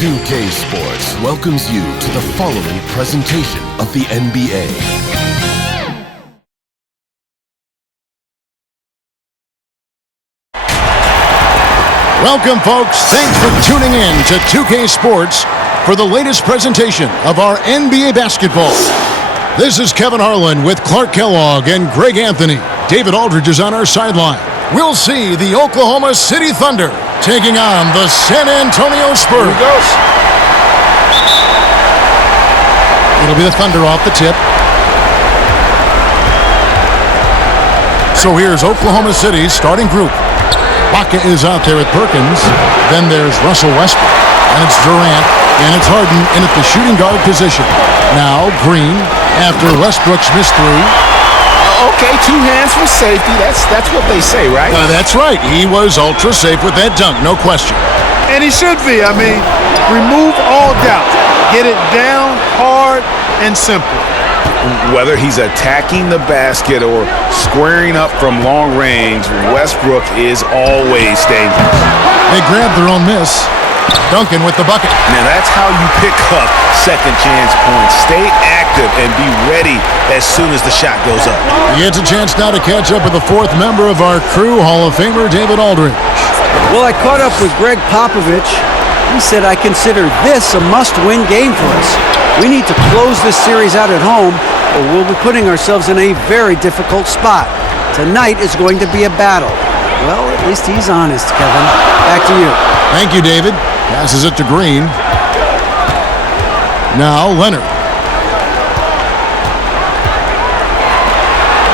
2K Sports welcomes you to the following presentation of the NBA. Welcome, folks. Thanks for tuning in to 2K Sports for the latest presentation of our NBA basketball. This is Kevin Harlan with Clark Kellogg and Greg Anthony. David Aldridge is on our sideline. We'll see the Oklahoma City Thunder taking on the San Antonio Spurs. Here he goes. It'll be the Thunder off the tip. So here's Oklahoma City's starting group. Baca is out there at Perkins. Then there's Russell Westbrook. And it's Durant. And it's Harden in at the shooting guard position. Now Green after Westbrook's missed three. Okay, two hands for safety. That's what they say, right? That's right. He was ultra safe with that dunk, no question. And he should be. I mean, remove all doubt. Get it down, hard, and simple. Whether he's attacking the basket or squaring up from long range, Westbrook is always dangerous. They grabbed their own miss. Duncan with the bucket. Now that's how you pick up second chance points. Stay active and be ready as soon as the shot goes up. He gets a chance now to catch up with the fourth member of our crew, Hall of Famer David Aldridge. Well, I caught up with Greg Popovich. He said, I consider this a must-win game for us. We need to close this series out at home, or we'll be putting ourselves in a very difficult spot. Tonight is going to be a battle. Well, at least he's honest, Kevin. Back to you. Thank you, David. Passes it to Green. Now Leonard.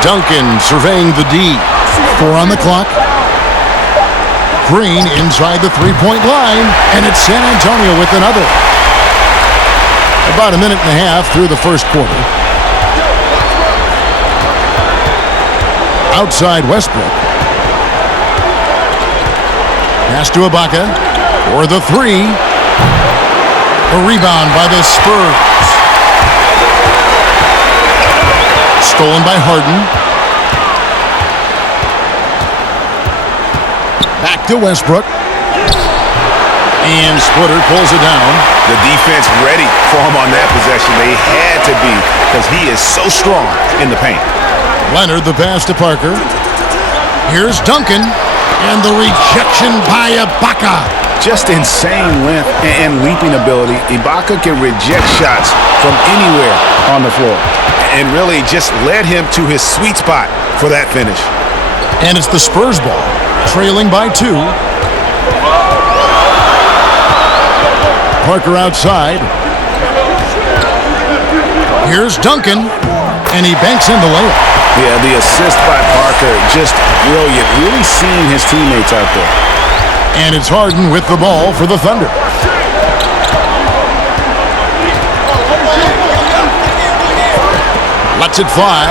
Duncan surveying the D. 4 on the clock. Green inside the three-point line, and it's San Antonio with another. About a minute and a half through the first quarter. Outside Westbrook. Pass to Ibaka for the three. A rebound by the Spurs. Stolen by Harden. Back to Westbrook. And Splitter pulls it down. The defense ready for him on that possession. They had to be because he is so strong in the paint. Leonard the pass to Parker. Here's Duncan. And the rejection by Ibaka. Just insane length and leaping ability. Ibaka can reject shots from anywhere on the floor. And really just led him to his sweet spot for that finish. And it's the Spurs ball. Trailing by 2. Parker outside. Here's Duncan. And he banks in the layup. Yeah, the assist by Parker, just brilliant. Really seeing his teammates out there. And it's Harden with the ball for the Thunder. Lets it fly.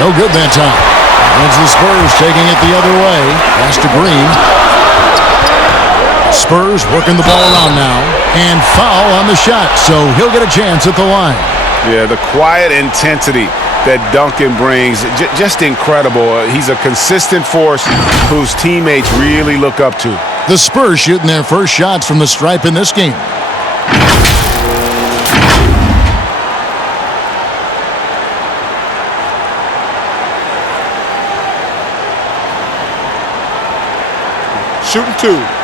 No good that time. And it's the Spurs taking it the other way. Pass to Green. Spurs working the ball around now. And foul on the shot, so he'll get a chance at the line. Yeah, the quiet intensity that Duncan brings, just incredible. He's a consistent force whose teammates really look up to. The Spurs shooting their first shots from the stripe in this game. Shooting 2.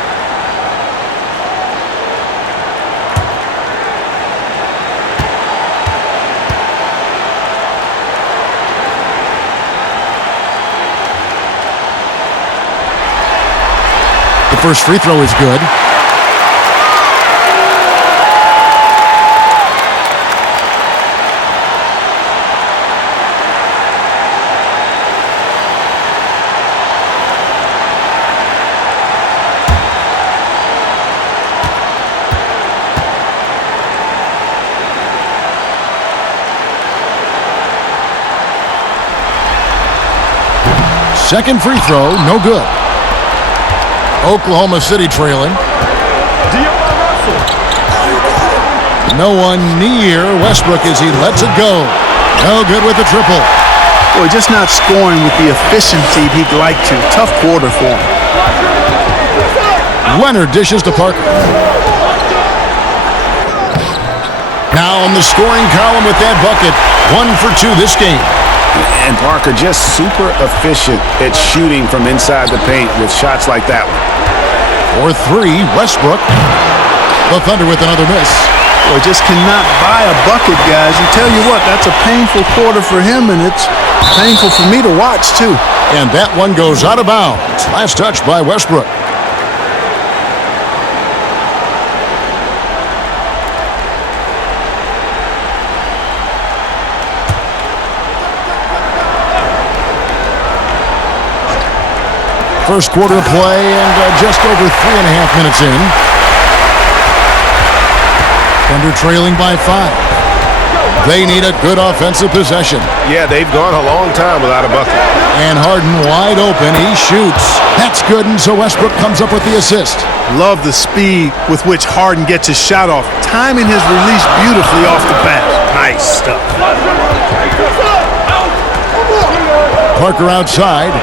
First free throw is good. Second free throw, no good. Oklahoma City trailing. No one near Westbrook as he lets it go. No good with the triple. Boy, just not scoring with the efficiency he'd like to. Tough quarter for him. Leonard dishes to Parker. Now on the scoring column with that bucket. 1 for 2 this game. And Parker just super efficient at shooting from inside the paint with shots like that one. For 3, Westbrook. The Thunder with another miss. Well, just cannot buy a bucket, guys. And tell you what, that's a painful quarter for him, and it's painful for me to watch, too. And that one goes out of bounds. Last touch by Westbrook. First quarter of play and just over 3.5 minutes in. Thunder trailing by 5. They need a good offensive possession. Yeah, they've gone a long time without a bucket. And Harden wide open. He shoots. That's good, and so Westbrook comes up with the assist. Love the speed with which Harden gets his shot off, timing his release beautifully off the bat. Nice stuff. Parker outside.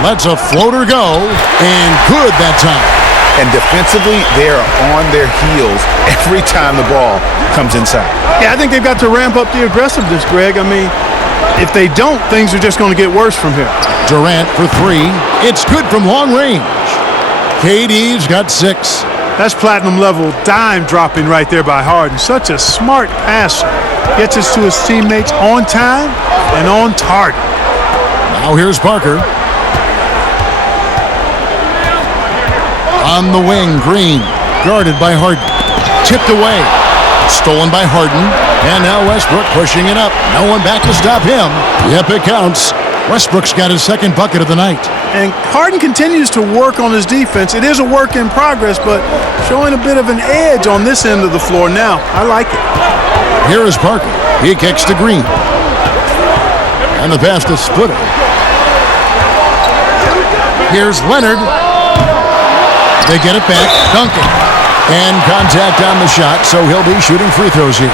Lets a floater go, and good that time. And defensively, they are on their heels every time the ball comes inside. Yeah, I think they've got to ramp up the aggressiveness, Greg. I mean, if they don't, things are just going to get worse from here. Durant for 3. It's good from long range. KD's got 6. That's platinum level dime dropping right there by Harden. Such a smart passer. Gets us to his teammates on time and on target. Now here's Parker. On the wing, Green, guarded by Harden. Tipped away. Stolen by Harden. And now Westbrook pushing it up. No one back to stop him. Yep, it counts. Westbrook's got his second bucket of the night. And Harden continues to work on his defense. It is a work in progress, but showing a bit of an edge on this end of the floor now. I like it. Here is Parker. He kicks to Green. And the pass to Splitter. Here's Leonard. They get it back. Duncan. And contact on the shot, so he'll be shooting free throws here.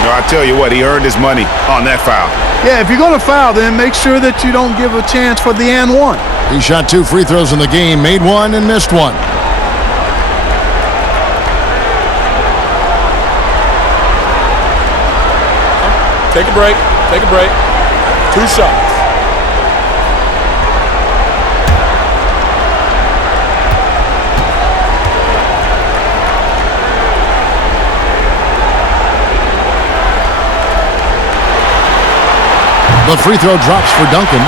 No, I tell you what, he earned his money on that foul. Yeah, if you're going to foul, then make sure that you don't give a chance for the and one. He shot 2 free throws in the game, made 1 and missed 1. Take a break. Take a break. 2 shots. The free throw drops for Duncan.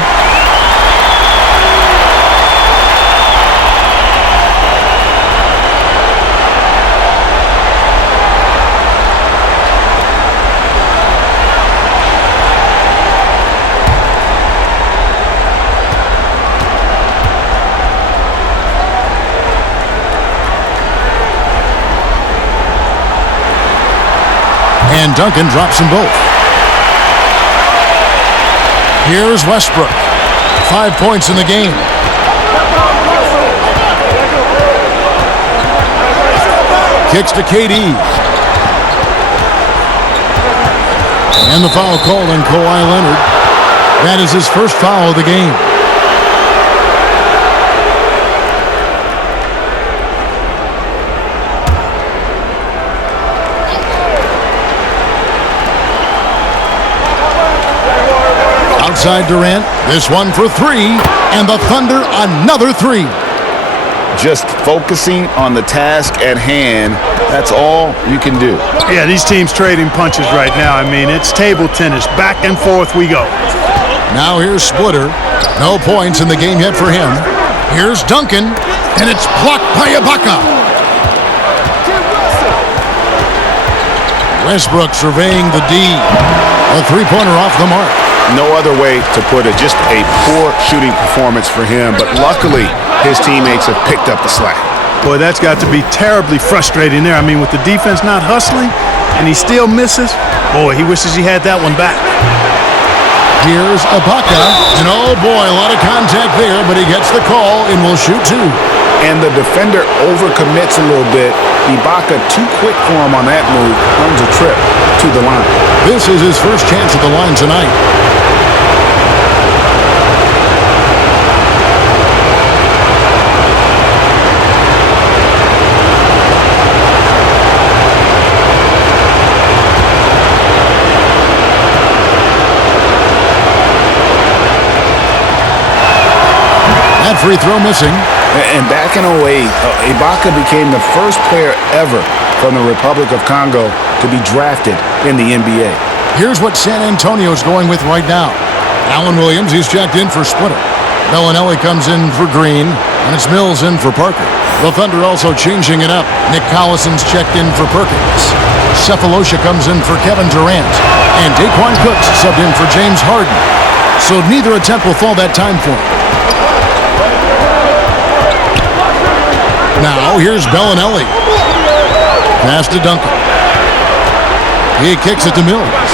And Duncan drops them both. Here's Westbrook. 5 points in the game. Kicks to KD. And the foul called on Kawhi Leonard. That is his first foul of the game. Outside Durant, this one for 3, and the Thunder another 3. Just focusing on the task at hand, that's all you can do. Yeah, these teams trading punches right now. I mean, it's table tennis. Back and forth we go. Now here's Splitter. No points in the game yet for him. Here's Duncan, and it's blocked by Ibaka. Westbrook surveying the D. A three-pointer off the mark. No other way to put it. Just a poor shooting performance for him. But luckily, his teammates have picked up the slack. Boy, that's got to be terribly frustrating there. I mean, with the defense not hustling and he still misses, boy, he wishes he had that one back. Here's Ibaka. And oh boy, a lot of contact there, but he gets the call and will shoot 2. And the defender overcommits a little bit. Ibaka too quick for him on that move. Runs a trip to the line. This is his first chance at the line tonight. free throw missing. And back in 08, Ibaka became the first player ever from the Republic of Congo to be drafted in the NBA. Here's what San Antonio's going with right now. Alan Williams, he's checked in for Splitter. Bellinelli comes in for Green, and it's Mills in for Parker. The Thunder also changing it up. Nick Collison's checked in for Perkins. Cephalosha comes in for Kevin Durant. And Daquan Cooks subbed in for James Harden. So neither attempt will fall that time for him. Now, here's Bellinelli. Pass to Duncan. He kicks it to Mills.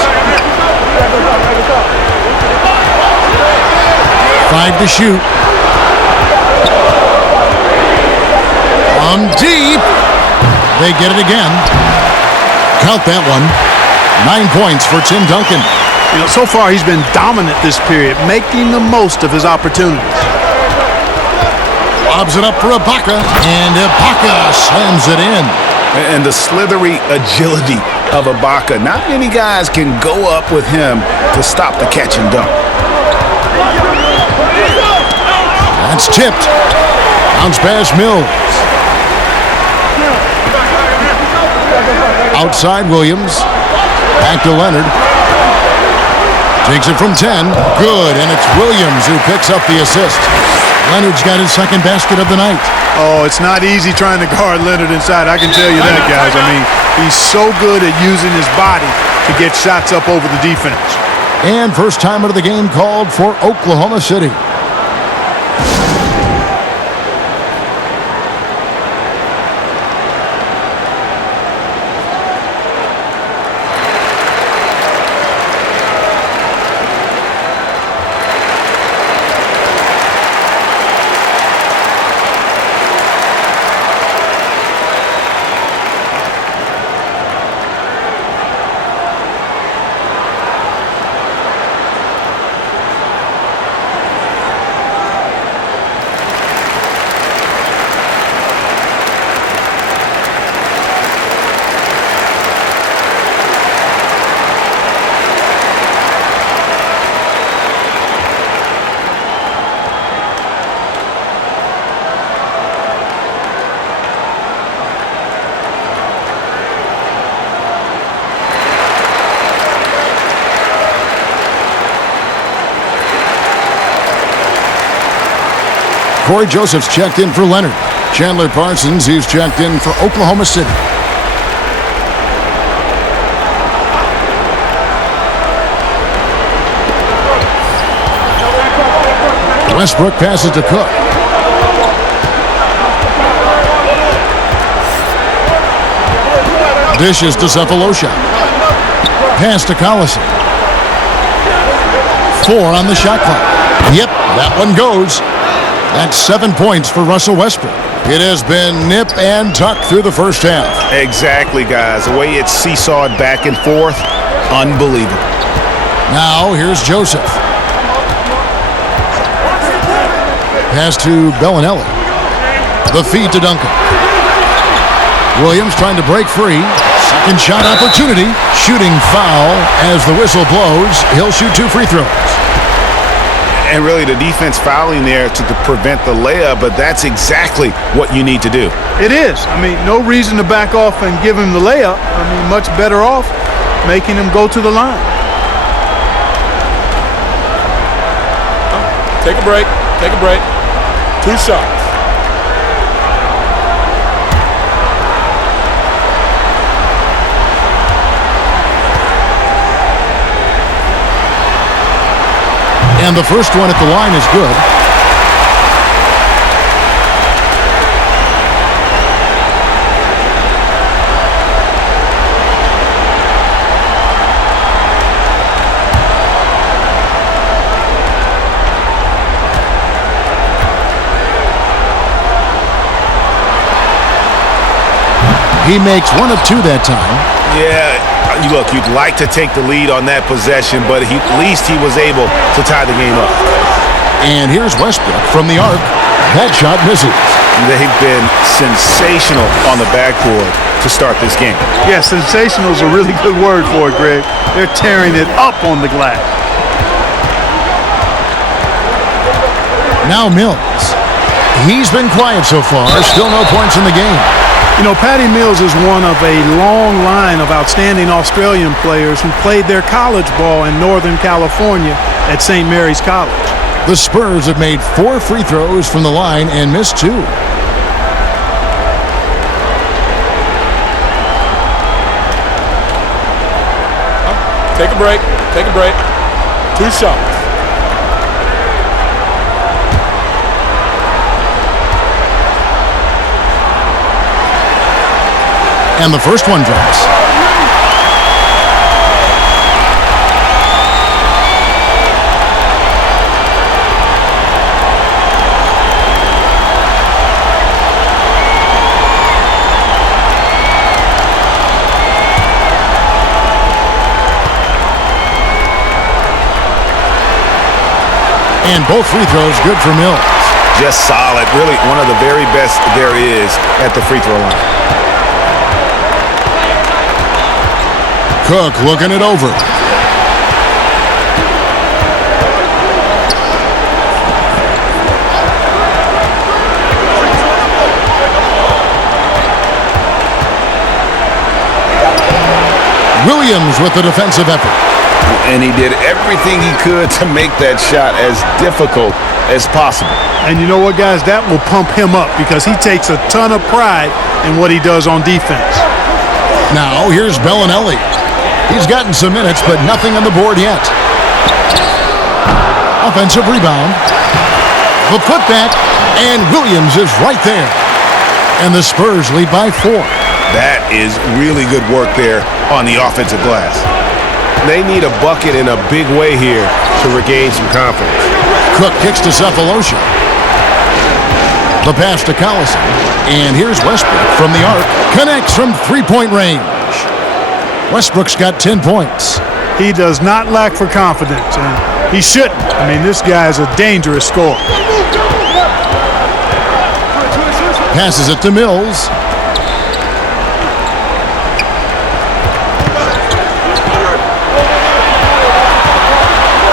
5 to shoot. From deep. They get it again. Count that one. 9 points for Tim Duncan. You know, so far he's been dominant this period, making the most of his opportunities. Lobs it up for Ibaka, and Ibaka slams it in. And the slithery agility of Ibaka. Not many guys can go up with him to stop the catch and dunk. That's tipped. Bounce pass Mills. Outside Williams. Back to Leonard. Takes it from 10. Good, and it's Williams who picks up the assist. Leonard's got his second basket of the night. Oh, it's not easy trying to guard Leonard inside. I can tell you that, guys. I mean, he's so good at using his body to get shots up over the defense. And first time of the game called for Oklahoma City. Corey Joseph's checked in for Leonard. Chandler Parsons, he's checked in for Oklahoma City. Westbrook passes to Cook. Dishes to Cephalosha. Pass to Collison. 4 on the shot clock. Yep, that one goes. That's 7 points for Russell Westbrook. It has been nip and tuck through the first half. Exactly, guys. The way it's seesawed back and forth, unbelievable. Now, here's Joseph. Pass to Bellinelli. The feed to Duncan. Williams trying to break free. Second shot opportunity. Shooting foul as the whistle blows. He'll shoot 2 free throws. And really the defense fouling there to prevent the layup, but that's exactly what you need to do. It is. I mean, no reason to back off and give him the layup. I mean, much better off making him go to the line. Take a break. Take a break. 2 shots. And the first one at the line is good. He makes 1 of 2 that time. Yeah, look, you'd like to take the lead on that possession, but at least he was able to tie the game up. And here's Westbrook from the arc. That shot misses. They've been sensational on the backboard to start this game. Yeah, sensational is a really good word for it, Greg. They're tearing it up on the glass. Now Mills. He's been quiet so far. Still no points in the game. You know, Patty Mills is one of a long line of outstanding Australian players who played their college ball in Northern California at St. Mary's College. The Spurs have made 4 free throws from the line and missed 2. Take a break. Take a break. 2 shots. And the first one drops. And both free throws good for Mills. Just solid. Really one of the very best there is at the free throw line. Cook looking it over. Williams with the defensive effort. And he did everything he could to make that shot as difficult as possible. And you know what, guys? That will pump him up because he takes a ton of pride in what he does on defense. Now here's Bellinelli. He's gotten some minutes, but nothing on the board yet. Offensive rebound. The putback, and Williams is right there. And the Spurs lead by 4. That is really good work there on the offensive glass. They need a bucket in a big way here to regain some confidence. Cook kicks to Cephalosha. The pass to Collison. And here's Westbrook from the arc. Connects from three-point range. Westbrook's got 10 points. He does not lack for confidence, and he shouldn't. I mean, this guy is a dangerous scorer. Passes it to Mills.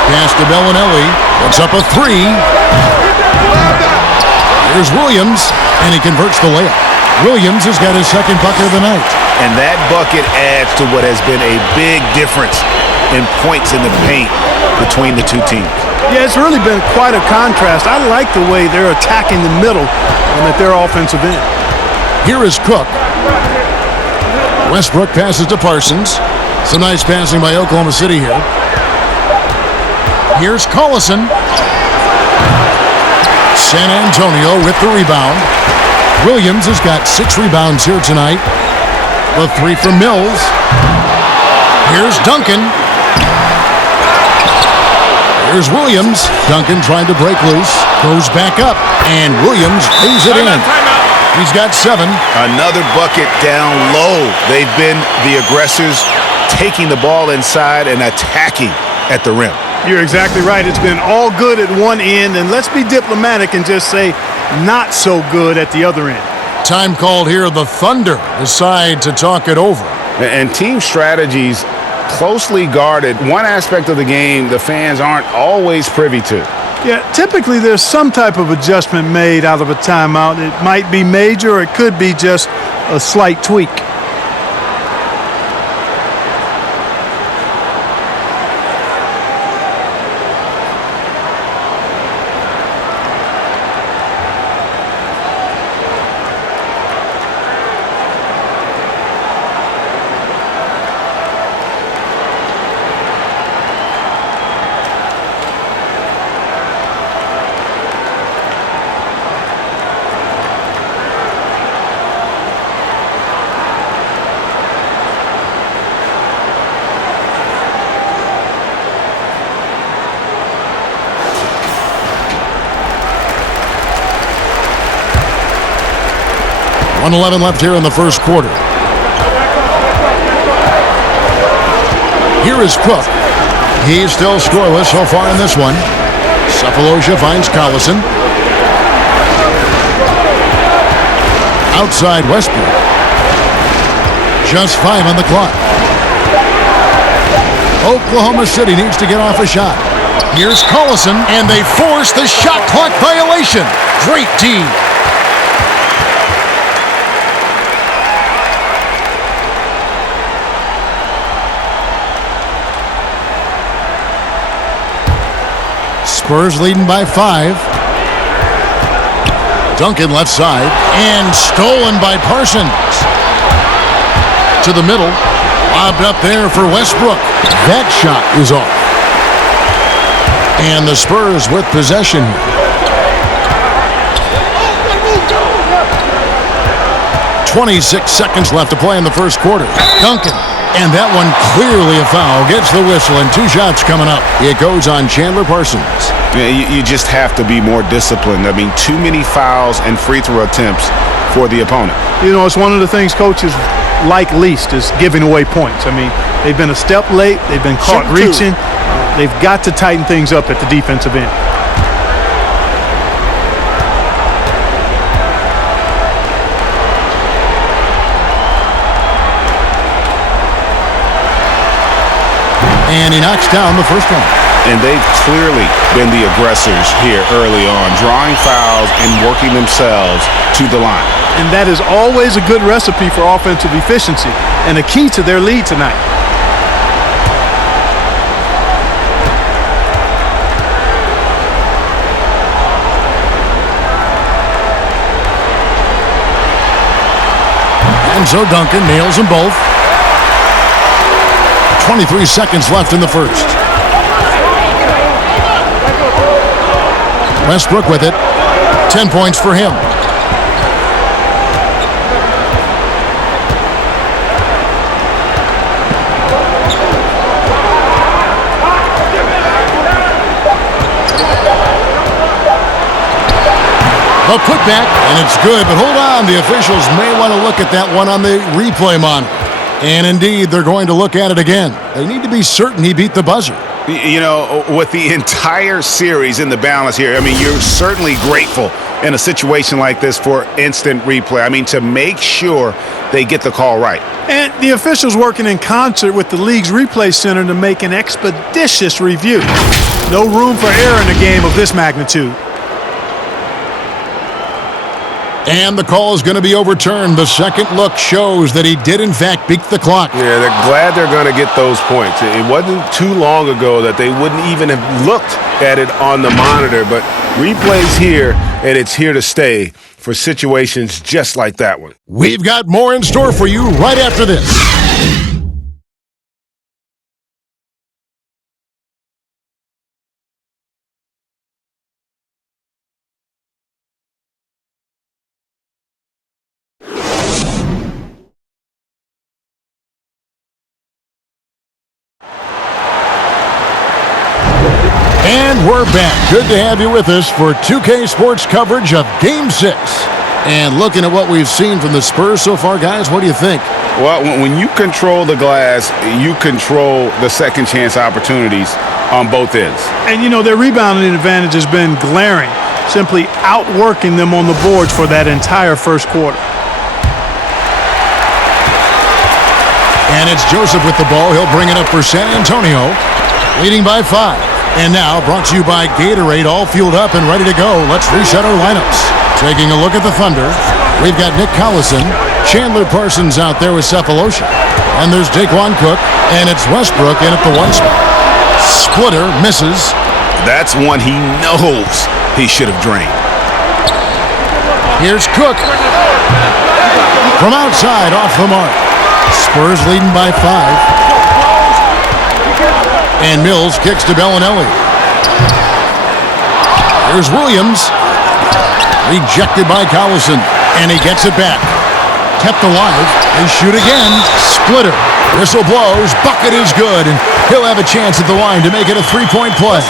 Pass to Bellinelli. Puts up a 3. Here's Williams, and he converts the layup. Williams has got his second bucket of the night. And that bucket adds to what has been a big difference in points in the paint between the two teams. Yeah, it's really been quite a contrast. I like the way they're attacking the middle and at their offensive end. Here is Cook. Westbrook passes to Parsons. Some nice passing by Oklahoma City here. Here's Collison. San Antonio with the rebound. Williams has got 6 rebounds here tonight. The 3 from Mills. Here's Duncan. Here's Williams. Duncan trying to break loose. Goes back up. And Williams lays it in. He's got 7. Another bucket down low. They've been the aggressors, taking the ball inside and attacking at the rim. You're exactly right. It's been all good at one end, and let's be diplomatic and just say not so good at the other end. Time called here. The Thunder decide to talk it over. And team strategies closely guarded. One aspect of the game the fans aren't always privy to. Yeah, typically there's some type of adjustment made out of a timeout. It might be major or it could be just a slight tweak. .11 left here in the first quarter. Here is Cook. He's still scoreless so far in this one. Cephalosha finds Collison. Outside Westbrook. Just 5 on the clock. Oklahoma City needs to get off a shot. Here's Collison, and they force the shot clock violation. Great D. Spurs leading by 5. Duncan left side, and stolen by Parsons. To the middle, lobbed up there for Westbrook. That shot is off. And the Spurs with possession. 26 seconds left to play in the first quarter. Duncan, and that one clearly a foul. Gets the whistle, and 2 shots coming up. It goes on Chandler Parsons. Yeah, you just have to be more disciplined. I mean, too many fouls and free throw attempts for the opponent. You know, it's one of the things coaches like least is giving away points. I mean, they've been a step late. They've been caught reaching. They've got to tighten things up at the defensive end. And he knocks down the first one. And they've clearly been the aggressors here early on, drawing fouls and working themselves to the line. And that is always a good recipe for offensive efficiency and a key to their lead tonight. And so Duncan nails them both. 23 seconds left in the first. Westbrook with it. 10 points for him. A putback, and it's good, but hold on. The officials may want to look at that one on the replay monitor. And indeed, they're going to look at it again. They need to be certain he beat the buzzer. You know, with the entire series in the balance here, I mean, you're certainly grateful in a situation like this for instant replay. I mean, to make sure they get the call right. And the officials working in concert with the league's replay center to make an expeditious review. No room for error in a game of this magnitude. And the call is going to be overturned. The second look shows that he did, in fact, beat the clock. Yeah, they're glad they're going to get those points. It wasn't too long ago that they wouldn't even have looked at it on the monitor, but replay's here, and it's here to stay for situations just like that one. We've got more in store for you right after this. And we're back. Good to have you with us for 2K Sports coverage of Game 6. And looking at what we've seen from the Spurs so far, guys, what do you think? Well, when you control the glass, you control the second chance opportunities on both ends. And, you know, their rebounding advantage has been glaring, simply outworking them on the boards for that entire first quarter. And it's Joseph with the ball. He'll bring it up for San Antonio, leading by 5. And now, brought to you by Gatorade, all fueled up and ready to go. Let's reset our lineups. Taking a look at the Thunder, we've got Nick Collison, Chandler Parsons out there with Cephalosha. And there's Daquan Cook, and it's Westbrook in at the 1 spot. Splitter misses. That's one he knows he should have drained. Here's Cook. From outside, off the mark. Spurs leading by 5. And Mills kicks to Bellinelli. Here's Williams. Rejected by Collison. And he gets it back. Kept alive. They shoot again. Splitter. Whistle blows. Bucket is good. And he'll have a chance at the line to make it a 3-point play.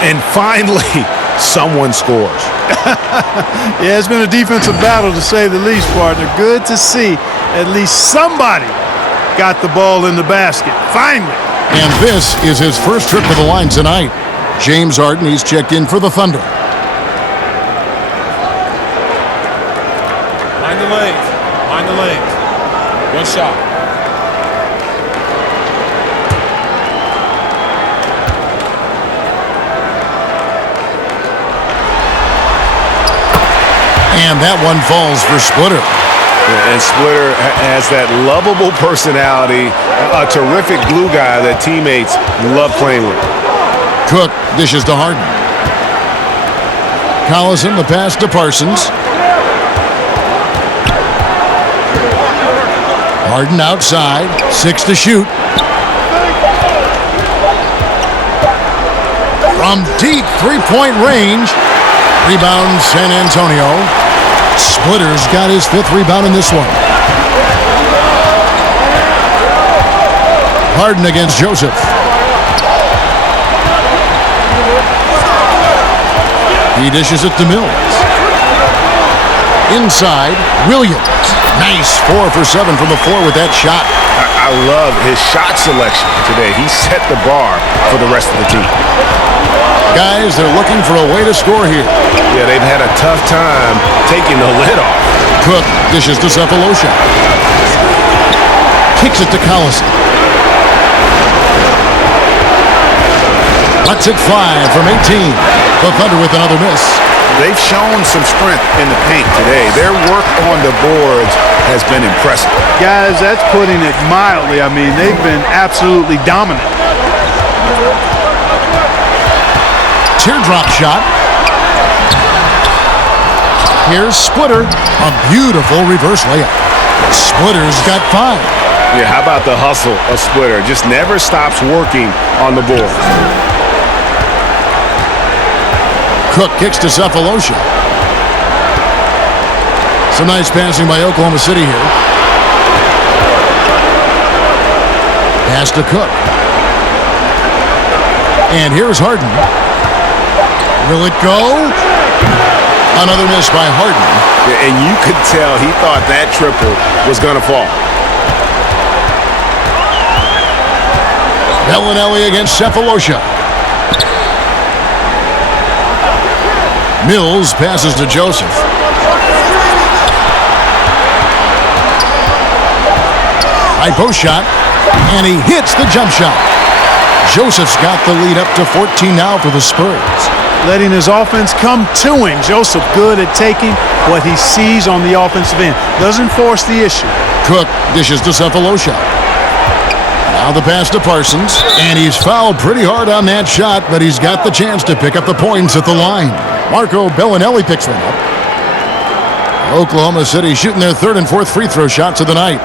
And finally, someone scores. Yeah, it's been a defensive battle to say the least, partner. Good to see at least somebody got the ball in the basket. Finally. And this is his first trip to the line tonight. James Harden, he's checked in for the Thunder. Mind the lanes. Mind the lanes. One shot. And that one falls for Splitter. And Splitter has that lovable personality, a terrific glue guy that teammates love playing with. Cook dishes to Harden. Collison, the pass to Parsons. Harden outside, 6 to shoot. From deep three-point range. Rebound San Antonio. Splitter's got his 5th rebound in this one. Harden against Joseph. He dishes it to Mills. Inside, Williams. Nice 4 for 7 from the floor with that shot. I love his shot selection today. He set the bar for the rest of the team. Guys, they're looking for a way to score here. Yeah, they've had a tough time taking the lid off. Cook dishes to Cephalosha. Kicks it to Collison. Lets it fly from 18. The Thunder with another miss. They've shown some strength in the paint today. Their work on the boards has been impressive. Guys, that's putting it mildly. I mean, they've been absolutely dominant. Teardrop shot. Here's Splitter. A beautiful reverse layup. Splitter's got 5. Yeah, how about the hustle of Splitter? Just never stops working on the board. Cook kicks to Cephalosha. Some nice passing by Oklahoma City here. Pass to Cook. And here's Harden. Will it go? Another miss by Harden. Yeah, and you could tell he thought that triple was going to fall. Bellinelli against Cephalosha. Mills passes to Joseph. High post shot, and he hits the jump shot. Joseph's got the lead up to 14 now for the Spurs. Letting his offense come to him. Joseph good at taking what he sees on the offensive end. Doesn't force the issue. Cook dishes to Cephalosha. Now the pass to Parsons, and he's fouled pretty hard on that shot, but he's got the chance to pick up the points at the line. Marco Bellinelli picks one up. Oklahoma City shooting their 3rd and 4th free throw shots of the night.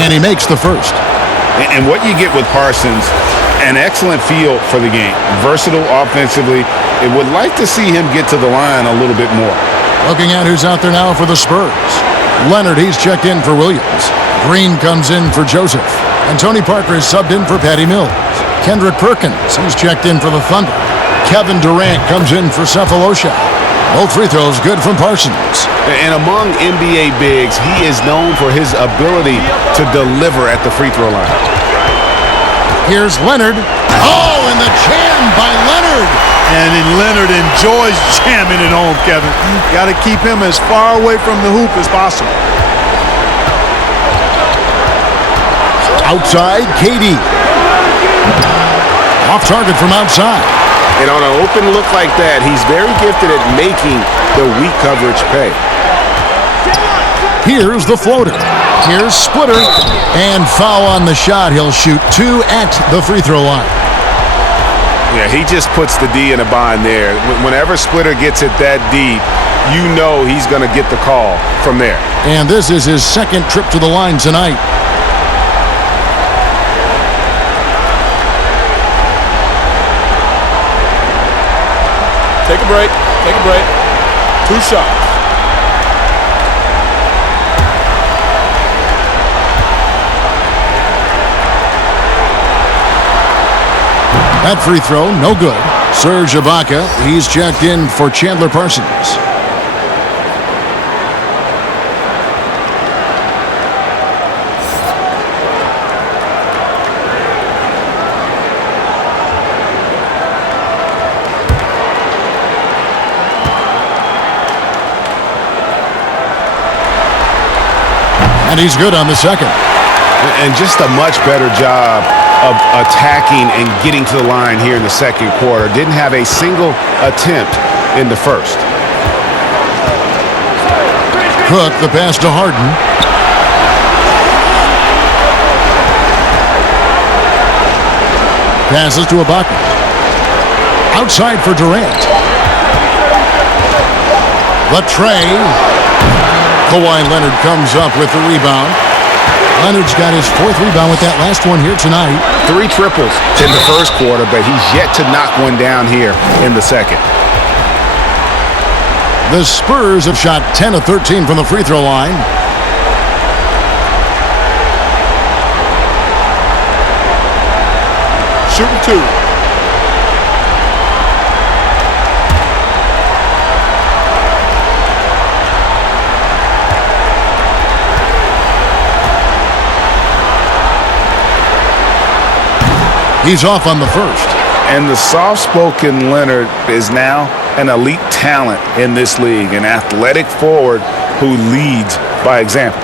And he makes the first. And what you get with Parsons, an excellent feel for the game. Versatile offensively. It would like to see him get to the line a little bit more. Looking at who's out there now for the Spurs. Leonard, he's checked in for Williams. Green comes in for Joseph. And Tony Parker is subbed in for Patty Mills. Kendrick Perkins, he's checked in for the Thunder. Kevin Durant comes in for Cephalosha. Both free throws good from Parsons. And among NBA bigs, he is known for his ability to deliver at the free throw line. Here's Leonard. Oh, and the jam by Leonard. And Leonard enjoys jamming it home, Kevin. Got to keep him as far away from the hoop as possible. Outside, KD. Off target from outside. And on an open look like that, he's very gifted at making the weak coverage pay. Here's the floater. Here's Splitter. And foul on the shot. He'll shoot 2 at the free throw line. Yeah, he just puts the D in a bind there. Whenever Splitter gets it that deep, you know he's going to get the call from there. And this is his 2nd trip to the line tonight. Take a break. Take a break. 2 shots. That free throw, no good. Serge Ibaka, he's checked in for Chandler Parsons. And he's good on the second. And just a much better job of attacking and getting to the line here in the second quarter. Didn't have a single attempt in the first. Cook, the pass to Harden. Passes to Ibaka. Outside for Durant. The tray. Kawhi Leonard comes up with the rebound. Leonard's got his 4th rebound with that last one here tonight. 3 triples in the first quarter, but he's yet to knock one down here in the second. The Spurs have shot 10 of 13 from the free throw line. Shooting 2. He's off on the first. And the soft-spoken Leonard is now an elite talent in this league, an athletic forward who leads by example.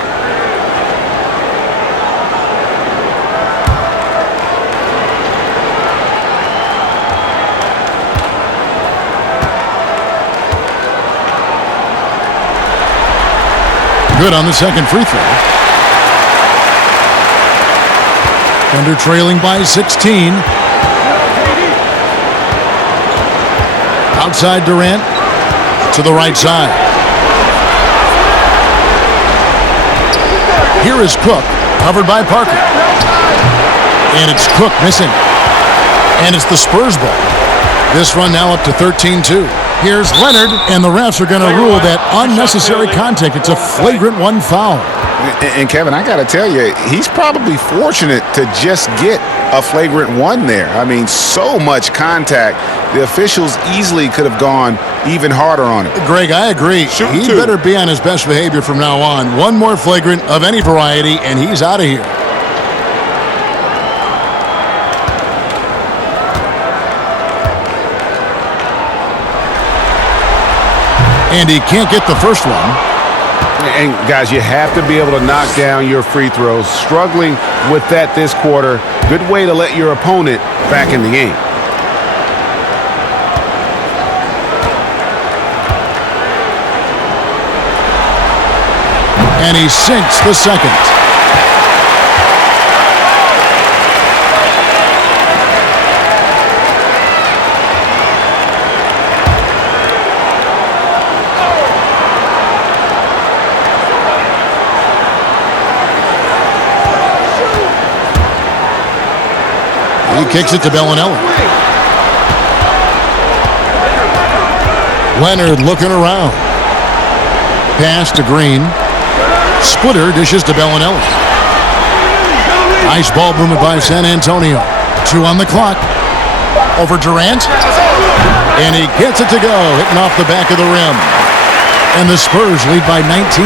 Good on the second free throw. Thunder trailing by 16. Outside Durant to the right side. Here is Cook, covered by Parker. And it's Cook missing. And it's the Spurs ball. This run now up to 13-2. Here's Leonard, and the refs are going to rule that unnecessary contact. It's a flagrant 1 foul. And Kevin, I got to tell you, he's probably fortunate to just get a flagrant 1 there. I mean, so much contact. The officials easily could have gone even harder on it. Greg, I agree. He better be on his best behavior from now on. One more flagrant of any variety, and he's out of here. And he can't get the first one. And, guys, you have to be able to knock down your free throws. Struggling with that this quarter. Good way to let your opponent back in the game. And he sinks the second. He kicks it to Bellinelli. Leonard looking around. Pass to Green. Splitter dishes to Bellinelli. Nice ball movement by San Antonio. 2 on the clock. Over Durant. And he gets it to go, hitting off the back of the rim. And the Spurs lead by 19.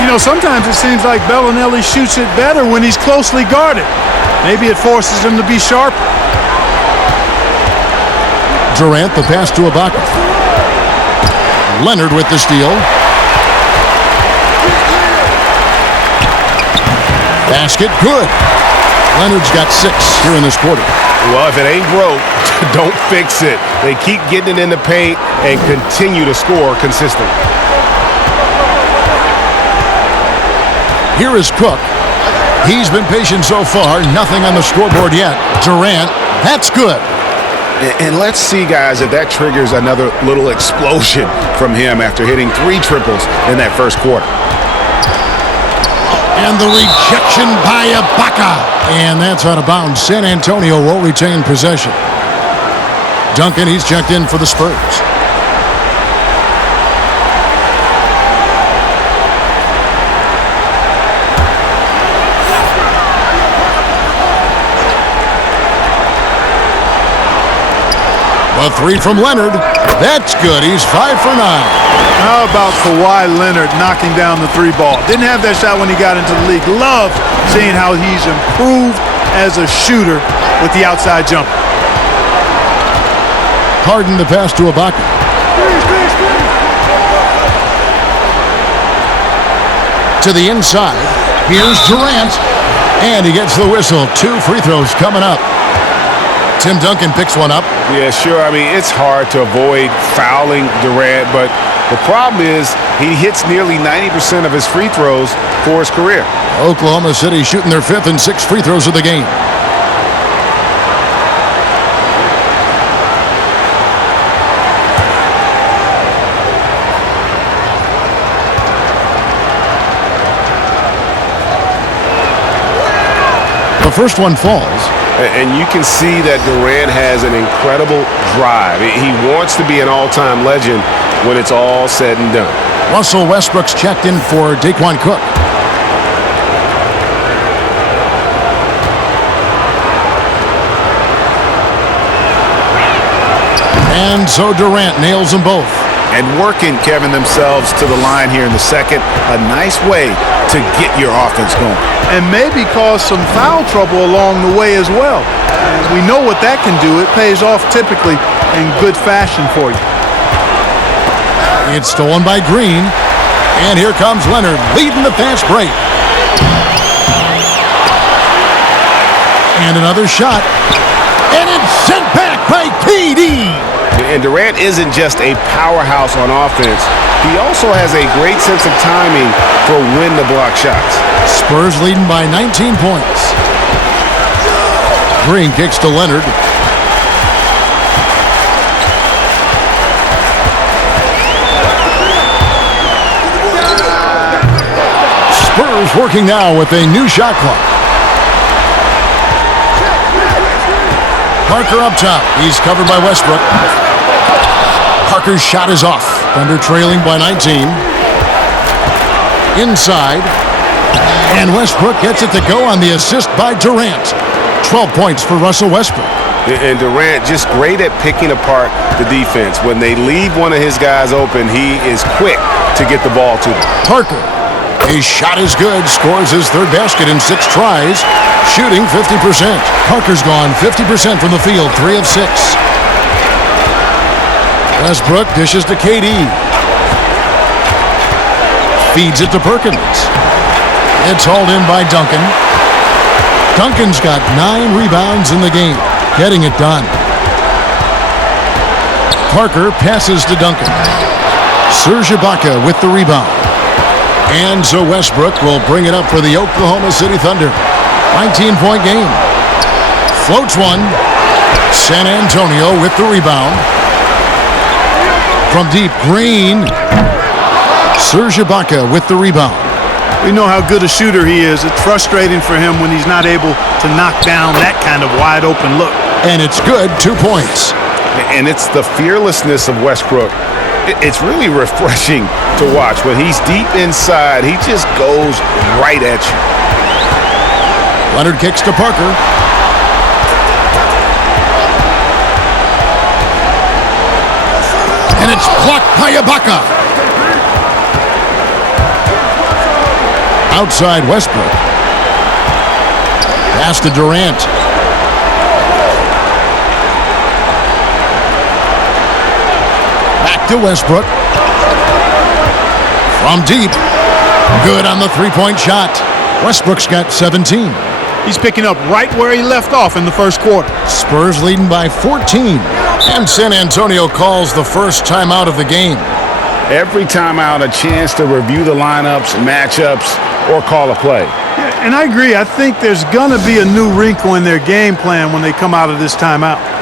You know, sometimes it seems like Bellinelli shoots it better when he's closely guarded. Maybe it forces him to be sharper. Durant, the pass to Ibaka. Leonard with the steal. Basket, good. Leonard's got 6 here in this quarter. Well, if it ain't broke, don't fix it. They keep getting it in the paint and continue to score consistently. Here is Cook. He's been patient so far. Nothing on the scoreboard yet. Durant, that's good. And let's see, guys, if that triggers another little explosion from him after hitting 3 triples in that first quarter. And the rejection by Ibaka. And that's out of bounds. San Antonio will retain possession. Duncan, he's checked in for the Spurs. A 3 from Leonard. That's good. He's 5 for 9. How about Kawhi Leonard knocking down the 3 ball? Didn't have that shot when he got into the league. Love seeing how he's improved as a shooter with the outside jumper. Harden the pass to Ibaka. To the inside. Here's Durant. And he gets the whistle. 2 free throws coming up. Tim Duncan picks one up. Yeah, sure. I mean, it's hard to avoid fouling Durant, but the problem is he hits nearly 90% of his free throws for his career. Oklahoma City shooting their 5th and 6th free throws of the game. The first one falls. And you can see that Durant has an incredible drive. He wants to be an all-time legend when it's all said and done. Russell Westbrook's checked in for Daquan Cook. And so Durant nails them both. And working, Kevin, themselves to the line here in the second. A nice way to get your offense going. And maybe cause some foul trouble along the way as well. And we know what that can do. It pays off typically in good fashion for you. It's stolen by Green. And here comes Leonard leading the fast break. And another shot. And it's sent back by KD. And Durant isn't just a powerhouse on offense. He also has a great sense of timing for when to block shots. Spurs leading by 19 points. Green kicks to Leonard. Spurs working now with a new shot clock. Parker up top. He's covered by Westbrook. Parker's shot is off. Thunder trailing by 19. Inside. And Westbrook gets it to go on the assist by Durant. 12 points for Russell Westbrook. And Durant just great at picking apart the defense. When they leave one of his guys open, he is quick to get the ball to them. Parker. His shot is good. Scores his 3rd basket in 6 tries. Shooting 50%. Parker's gone 50% from the field. 3 of 6. Westbrook dishes to KD. Feeds it to Perkins. It's hauled in by Duncan. Duncan's got 9 rebounds in the game, getting it done. Parker passes to Duncan. Serge Ibaka with the rebound. And so Westbrook will bring it up for the Oklahoma City Thunder. 19-point game. Floats one. San Antonio with the rebound. From deep, Green. Serge Ibaka with the rebound. We know how good a shooter he is. It's frustrating for him when he's not able to knock down that kind of wide open look. And it's good, 2 points. And it's the fearlessness of Westbrook. It's really refreshing to watch. When he's deep inside, he just goes right at you. Leonard kicks to Parker. And it's blocked by Ibaka. Outside Westbrook. Pass to Durant. Back to Westbrook. From deep. Good on the 3-point shot. Westbrook's got 17. He's picking up right where he left off in the first quarter. Spurs leading by 14. And San Antonio calls the first timeout of the game. Every timeout, a chance to review the lineups, matchups, or call a play. Yeah, and I agree. I think there's going to be a new wrinkle in their game plan when they come out of this timeout.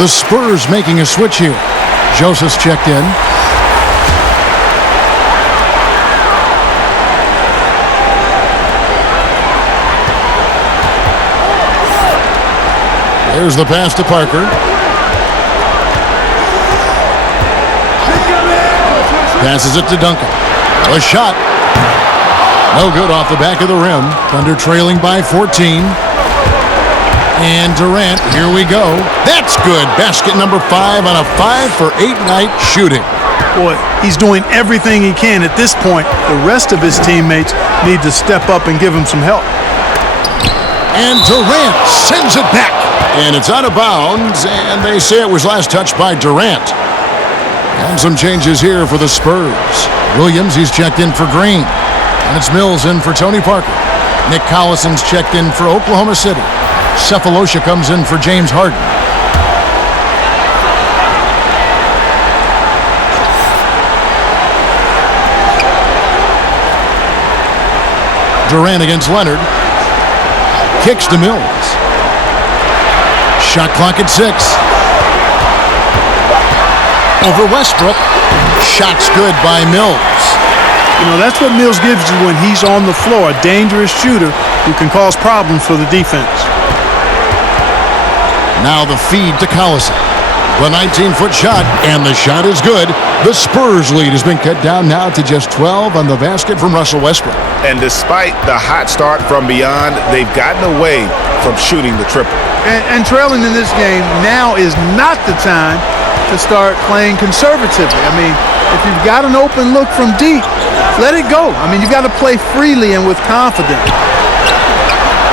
The Spurs making a switch here. Joseph's checked in. There's the pass to Parker. Passes it to Duncan. A shot. No good off the back of the rim. Thunder trailing by 14. And Durant, here we go. That's good. Basket number 5 on a 5-for-8 night shooting. Boy, he's doing everything he can at this point. The rest of his teammates need to step up and give him some help. And Durant sends it back. And it's out of bounds, and they say it was last touched by Durant. And some changes here for the Spurs. Williams, he's checked in for Green. And it's Mills in for Tony Parker. Nick Collison's checked in for Oklahoma City. Cephalosha comes in for James Harden. Durant against Leonard. Kicks to Mills. Shot clock at 6. Over Westbrook. Shot's good by Mills. You know, that's what Mills gives you when he's on the floor. A dangerous shooter who can cause problems for the defense. Now the feed to Collison. The 19-foot shot, and the shot is good. The Spurs lead has been cut down now to just 12 on the basket from Russell Westbrook. And despite the hot start from beyond, they've gotten away from shooting the triple. And trailing in this game now is not the time to start playing conservatively. I mean, if you've got an open look from deep, let it go. I mean, you've got to play freely and with confidence.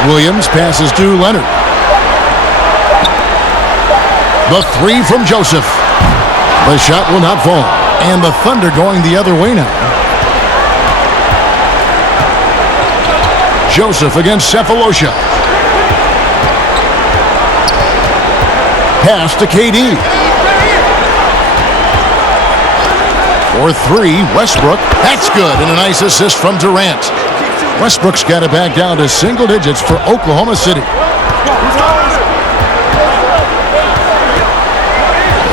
Williams passes to Leonard. The 3 from Joseph. The shot will not fall. And the Thunder going the other way now. Joseph against Cephalosha. Pass to KD. For 3, Westbrook. That's good. And a nice assist from Durant. Westbrook's got it back down to single digits for Oklahoma City.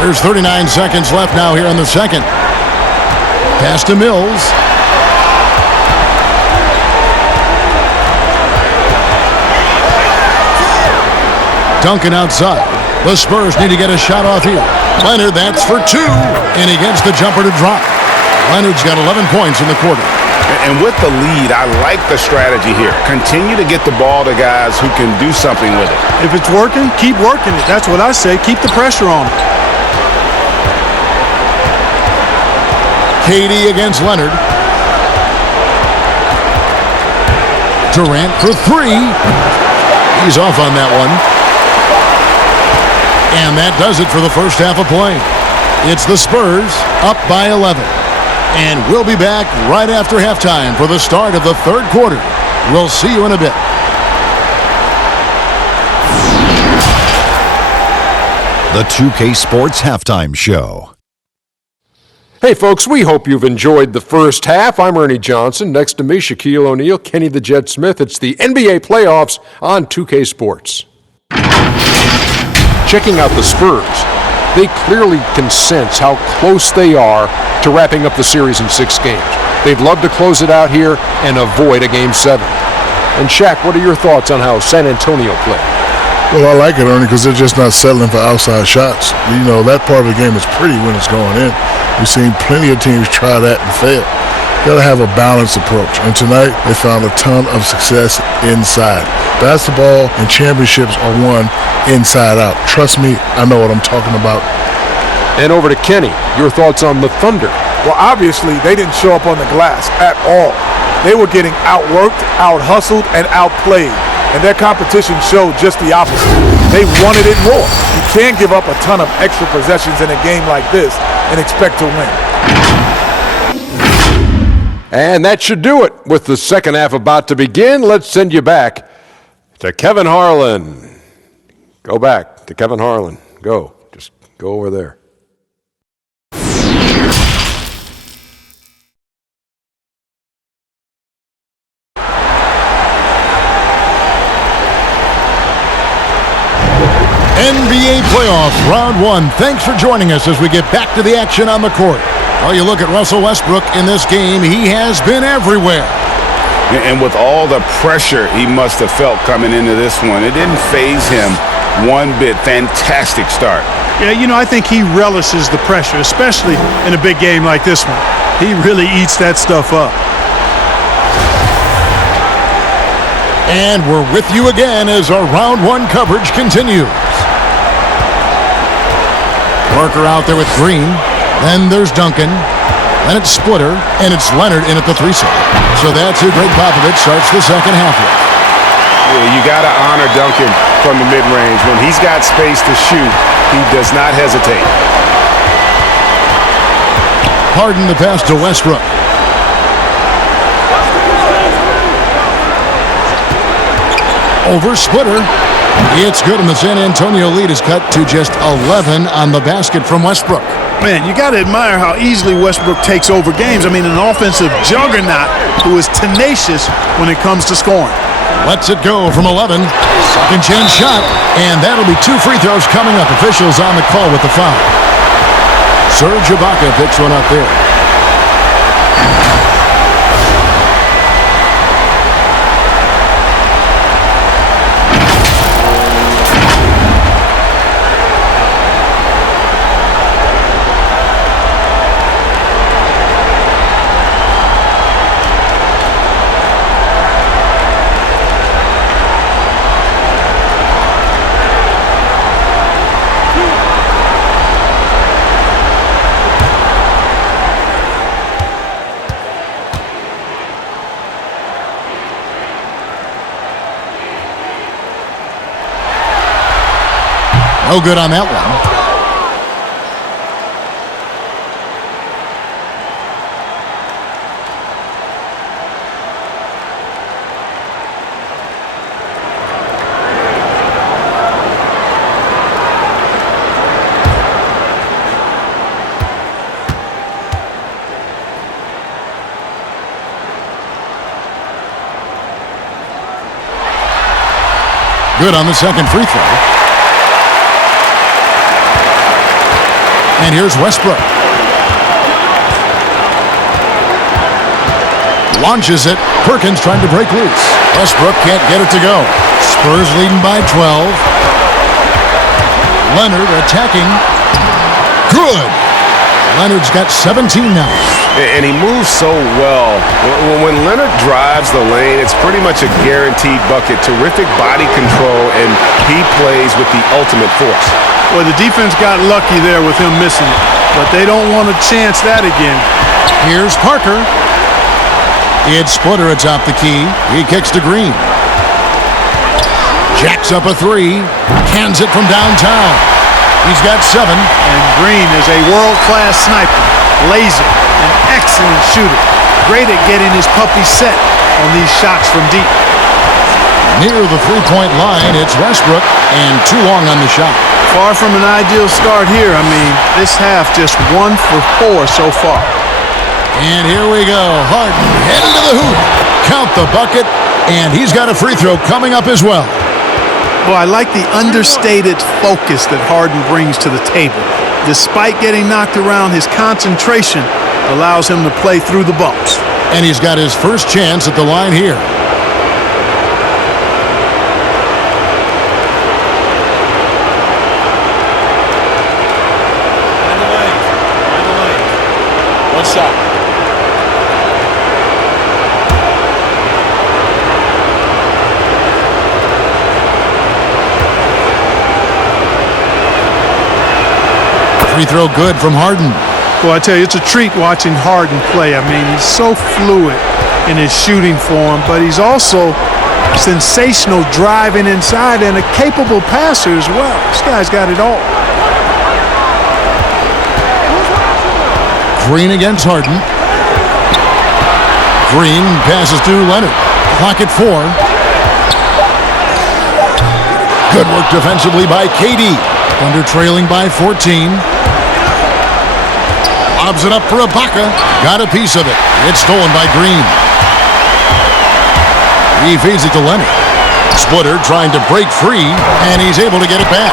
There's 39 seconds left now here in the second. Pass to Mills. Duncan outside. The Spurs need to get a shot off here. Leonard, that's for 2. And he gets the jumper to drop. Leonard's got 11 points in the quarter. And with the lead, I like the strategy here. Continue to get the ball to guys who can do something with it. If it's working, keep working it. That's what I say. Keep the pressure on it. KD against Leonard. Durant for 3. He's off on that one. And that does it for the first half of play. It's the Spurs up by 11. And we'll be back right after halftime for the start of the third quarter. We'll see you in a bit. The 2K Sports Halftime Show. Hey, folks, we hope you've enjoyed the first half. I'm Ernie Johnson. Next to me, Shaquille O'Neal, Kenny the Jet Smith. It's the NBA playoffs on 2K Sports. Checking out the Spurs, they clearly can sense how close they are to wrapping up the series in 6 games. They'd love to close it out here and avoid a Game 7. And Shaq, what are your thoughts on how San Antonio played? Well, I like it, Ernie, because they're just not settling for outside shots. You know, that part of the game is pretty when it's going in. We've seen plenty of teams try that and fail. Got to have a balanced approach. And tonight, they found a ton of success inside. Basketball and championships are won inside out. Trust me, I know what I'm talking about. And over to Kenny, your thoughts on the Thunder? Well, obviously, they didn't show up on the glass at all. They were getting outworked, out-hustled, and outplayed. And their competition showed just the opposite. They wanted it more. You can't give up a ton of extra possessions in a game like this and expect to win. And that should do it. With the second half about to begin, let's send you back to Kevin Harlan. Go back to Kevin Harlan. Go. Just go over there. NBA playoffs, round one. Thanks for joining us as we get back to the action on the court. Well, you look at Russell Westbrook in this game, he has been everywhere. And with all the pressure he must have felt coming into this one, it didn't faze him one bit. Fantastic start. Yeah, I think he relishes the pressure, especially in a big game like this one. He really eats that stuff up. And we're with you again as our round one coverage continues. Parker out there with Green. Then there's Duncan. Then it's Splitter. And it's Leonard in at the 3 side. So that's who Greg Popovich starts the second half with. You got to honor Duncan from the mid-range. When he's got space to shoot, he does not hesitate. Harden the pass to Westbrook. Over Splitter. It's good, and the San Antonio lead is cut to just 11 on the basket from Westbrook. Man, you got to admire how easily Westbrook takes over games. I mean, an offensive juggernaut who is tenacious when it comes to scoring. Lets it go from 11. Second chance shot, and that'll be 2 free throws coming up. Officials on the call with the foul. Serge Ibaka picks one up there. No good on that one. Good on the second free throw. And here's Westbrook. Launches it. Perkins trying to break loose. Westbrook can't get it to go. Spurs leading by 12. Leonard attacking. Good. Leonard's got 17 now. And he moves so well. When Leonard drives the lane, it's pretty much a guaranteed bucket. Terrific body control, and he plays with the ultimate force. Well, the defense got lucky there with him missing it, but they don't want to chance that again. Here's Parker. It's Splitter atop the key. He kicks to Green. Jacks up a 3. Cans it from downtown. He's got 7. And Green is a world-class sniper. Laser, an excellent shooter. Great at getting his puppy set on these shots from deep. Near the three-point line, it's Westbrook, and too long on the shot. Far from an ideal start here. I mean, this half just 1 for 4 so far. And here we go. Harden heading to the hoop. Count the bucket, and he's got a free throw coming up as well. Well, I like the understated focus that Harden brings to the table. Despite getting knocked around, his concentration allows him to play through the bumps. And he's got his first chance at the line here. One shot. Free throw good from Harden. Well, I tell you, it's a treat watching Harden play. I mean, he's so fluid in his shooting form, but he's also sensational driving inside and a capable passer as well. This guy's got it all. Green against Harden. Green passes to Leonard. Clock at 4. Good work defensively by KD. Thunder trailing by 14. Lobs it up for Ibaka. Got a piece of it. It's stolen by Green. He feeds it to Leonard. Splitter trying to break free, and he's able to get it back.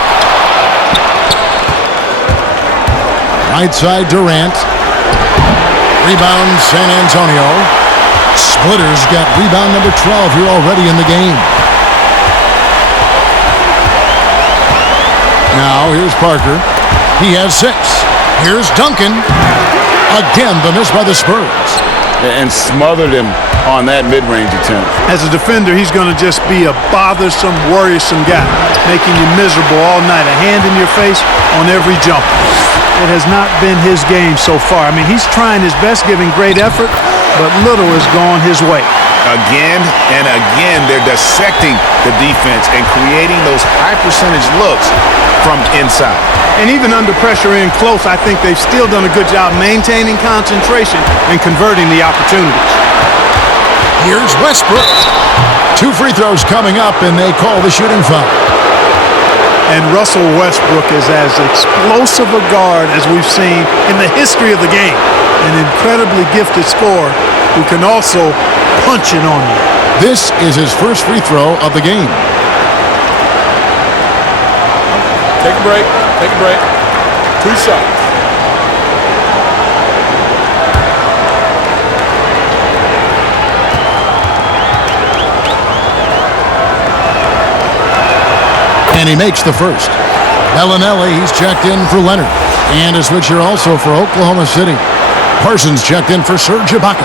Right side Durant. Rebound San Antonio. Splitter's got rebound number 12 here already in the game. Now here's Parker. He has 6. Here's Duncan. Again, the miss by the Spurs. And smothered him on that mid-range attempt. As a defender, he's going to just be a bothersome, worrisome guy, making you miserable all night, a hand in your face on every jump. It has not been his game so far. I mean, he's trying his best, giving great effort, but little has gone his way. Again and again, they're dissecting the defense and creating those high-percentage looks from inside. And even under pressure in close, I think they've still done a good job maintaining concentration and converting the opportunities. Here's Westbrook. 2 free throws coming up, and they call the shooting foul. And Russell Westbrook is as explosive a guard as we've seen in the history of the game. An incredibly gifted scorer who can also punch it on you. This is his first free throw of the game. Take a break. Take a break. 2 shots. And he makes the first. Bellinelli, he's checked in for Leonard. And a switcher also for Oklahoma City. Parsons checked in for Serge Ibaka.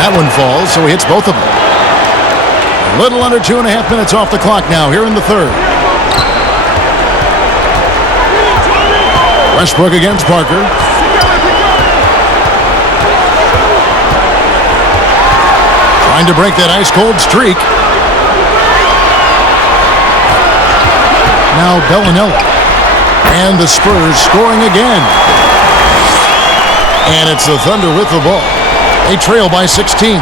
That one falls, so he hits both of them. A little under 2.5 minutes off the clock now, here in the third. Westbrook against Parker. Trying to break that ice-cold streak. Now Bellinelli. And the Spurs scoring again. And it's the Thunder with the ball. They trail by 16.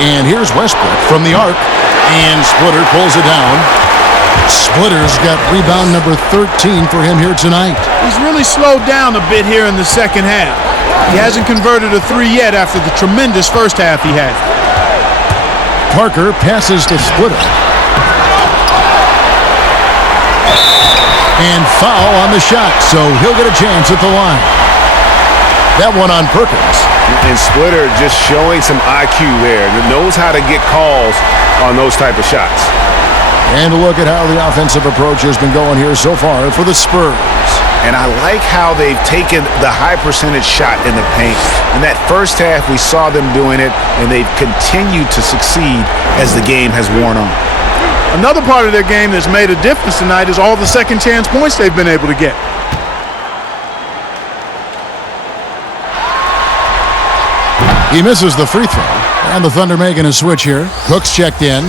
And here's Westbrook from the arc. And Splitter pulls it down. Splitter's got rebound number 13 for him here tonight. He's really slowed down a bit here in the second half. He hasn't converted a 3 yet after the tremendous first half he had. Parker passes to Splitter. And foul on the shot, so he'll get a chance at the line. That one on Perkins. And Splitter just showing some IQ there. Knows how to get calls on those type of shots. And a look at how the offensive approach has been going here so far for the Spurs. And I like how they've taken the high percentage shot in the paint. In that first half, we saw them doing it, and they've continued to succeed as the game has worn on. Another part of their game that's made a difference tonight is all the second chance points they've been able to get. He misses the free throw. And the Thunder making a switch here. Cook's checked in.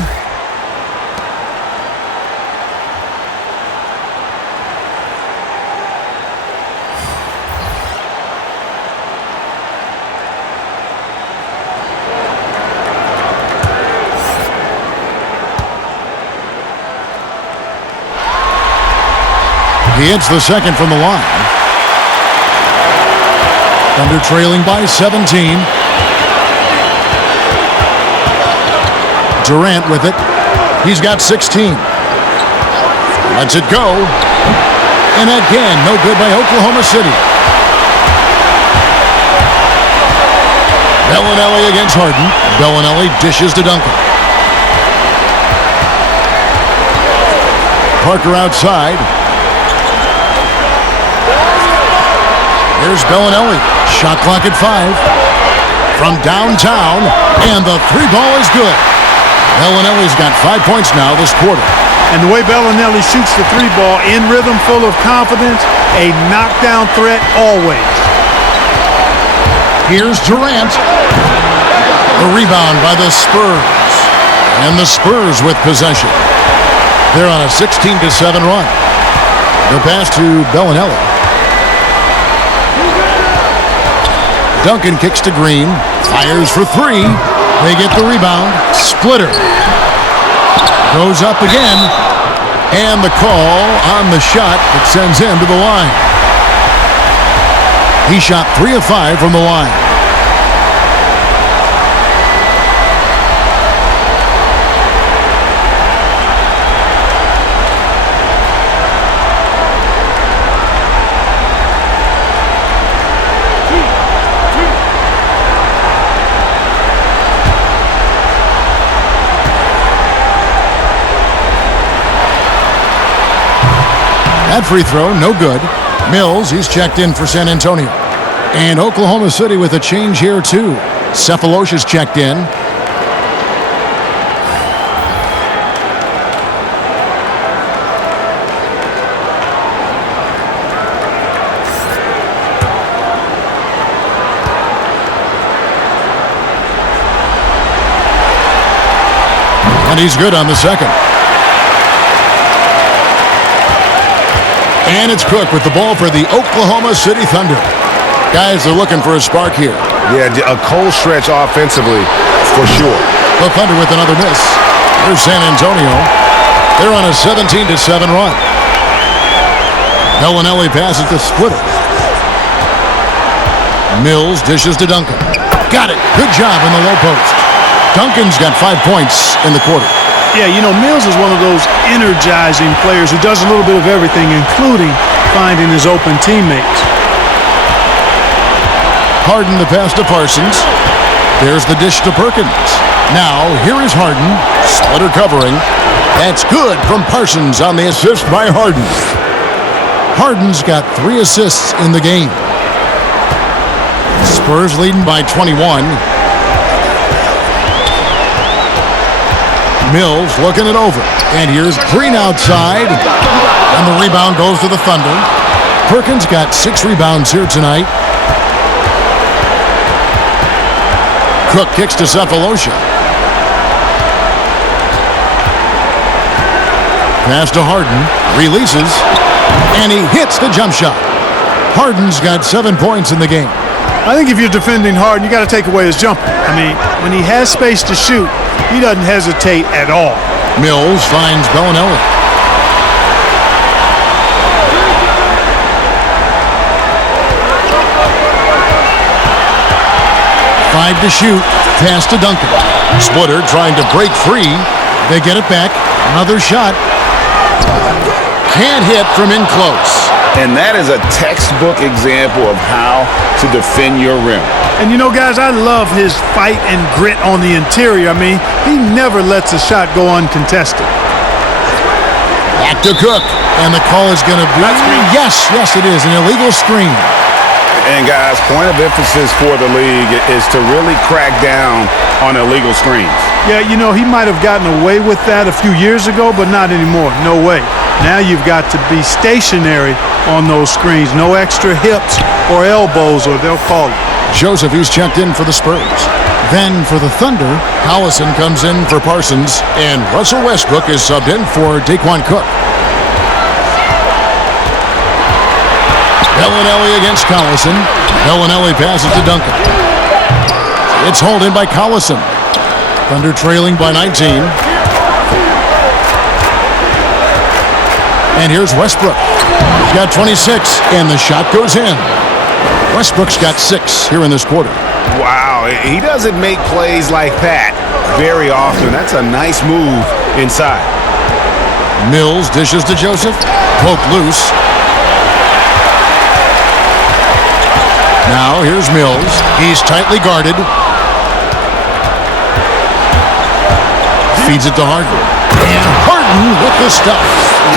He hits the second from the line. Thunder trailing by 17. Durant with it. He's got 16. Lets it go. And again, no good by Oklahoma City. Bellinelli against Harden. Bellinelli dishes to Duncan. Parker outside. Here's Bellinelli. Shot clock at 5. From downtown. And the 3-ball is good. Bellinelli's got 5 points now this quarter. And the way Bellinelli shoots the 3-ball, in rhythm, full of confidence, a knockdown threat always. Here's Durant. The rebound by the Spurs. And the Spurs with possession. They're on a 16-7 run. The pass to Bellinelli. Duncan kicks to Green. Fires for 3. They get the rebound. Splitter. Goes up again. And the call on the shot that sends him to the line. He shot 3 of 5 from the line. That free throw, no good. Mills, he's checked in for San Antonio. And Oklahoma City with a change here, too. Cephalosha's checked in. And he's good on the second. And it's Cook with the ball for the Oklahoma City Thunder. Guys are looking for a spark here. Yeah, a cold stretch offensively for sure. The Thunder with another miss. Here's San Antonio. They're on a 17-7 run. Bellinelli passes to Splitter. Mills dishes to Duncan. Got it. Good job in the low post. Duncan's got 5 points in the quarter. Yeah, you know, Mills is one of those energizing players who does a little bit of everything, including finding his open teammates. Harden the pass to Parsons. There's the dish to Perkins. Now, here is Harden. Splitter covering. That's good from Parsons on the assist by Harden. Harden's got 3 assists in the game. Spurs leading by 21. Mills looking it over. And here's Green outside. And the rebound goes to the Thunder. Perkins got 6 rebounds here tonight. Cook kicks to Cephalosha. Pass to Harden. Releases. And he hits the jump shot. Harden's got 7 points in the game. I think if you're defending Harden, you got to take away his jumper. I mean, when he has space to shoot, he doesn't hesitate at all. Mills finds Bellinelli. Five to shoot. Pass to Duncan. Splitter trying to break free. They get it back. Another shot. Can't hit from in close. And that is a textbook example of how to defend your rim. And you know, guys, I love his fight and grit on the interior. I mean, he never lets a shot go uncontested. Back to Cook. And the call is going to be... Yes, it is. An illegal screen. And, guys, point of emphasis for the league is to really crack down on illegal screens. Yeah, you know, he might have gotten away with that a few years ago, but not anymore. No way. Now you've got to be stationary on those screens. No extra hips or elbows, or they'll call it. Joseph, he's checked in for the Spurs. Then for the Thunder, Collison comes in for Parsons, and Russell Westbrook is subbed in for Daquan Cook. Bellinelli against Collison. Bellinelli passes to Duncan. It's hauled in by Collison. Thunder trailing by 19. And here's Westbrook. He's got 26, and the shot goes in. Westbrook's got 6 here in this quarter. Wow, he doesn't make plays like that very often. That's a nice move inside. Mills dishes to Joseph. Poke loose. Now here's Mills. He's tightly guarded. Feeds it to Harden. And Harden with the stuff.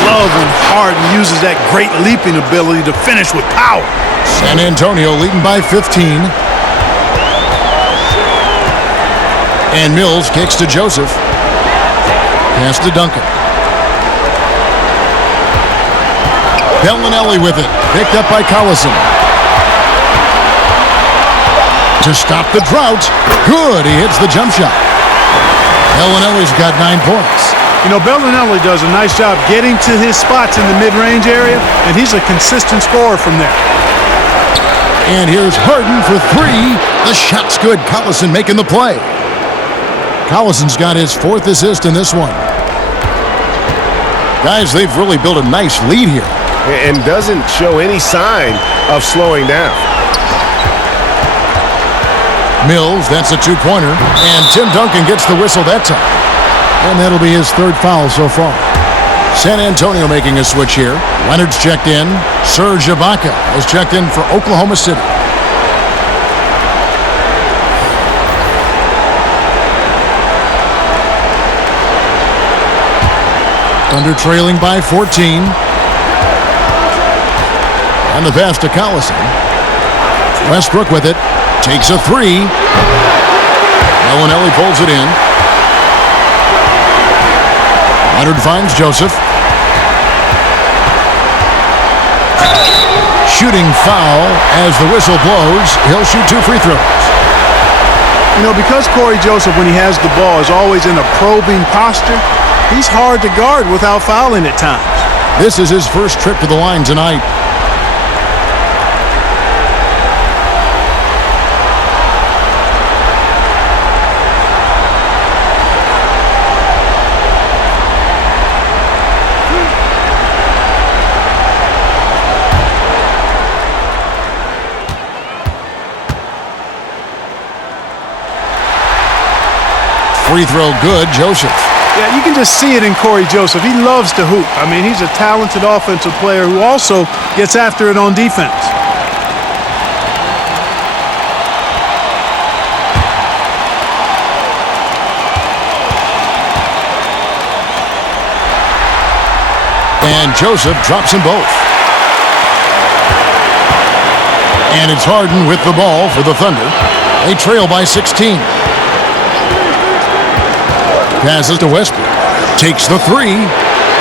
Love when Harden uses that great leaping ability to finish with power. San Antonio leading by 15. And Mills kicks to Joseph. Pass to Duncan. Bellinelli with it. Picked up by Collison. To stop the drought. Good. He hits the jump shot. Bellinelli's got 9 points. You know, Bellinelli does a nice job getting to his spots in the mid-range area, and he's a consistent scorer from there. And here's Harden for 3. The shot's good. Collison making the play. Collison's got his 4th assist in this one. Guys, they've really built a nice lead here. And doesn't show any sign of slowing down. Mills, that's a two-pointer. And Tim Duncan gets the whistle that time. And that'll be his third foul so far. San Antonio making a switch here. Leonard's checked in. Serge Ibaka has checked in for Oklahoma City. Thunder trailing by 14. And the pass to Collison. Westbrook with it. Takes a three. Bellinelli pulls it in. Leonard finds Joseph. Shooting foul as the whistle blows. He'll shoot 2 free throws. You know, because Corey Joseph, when he has the ball, is always in a probing posture, he's hard to guard without fouling at times. This is his first trip to the line tonight. Free throw good, Joseph. Yeah, you can just see it in Corey Joseph. He loves to hoop. I mean, he's a talented offensive player who also gets after it on defense. And Joseph drops them both. And it's Harden with the ball for the Thunder. They trail by 16. Passes to Westbrook. Takes the three.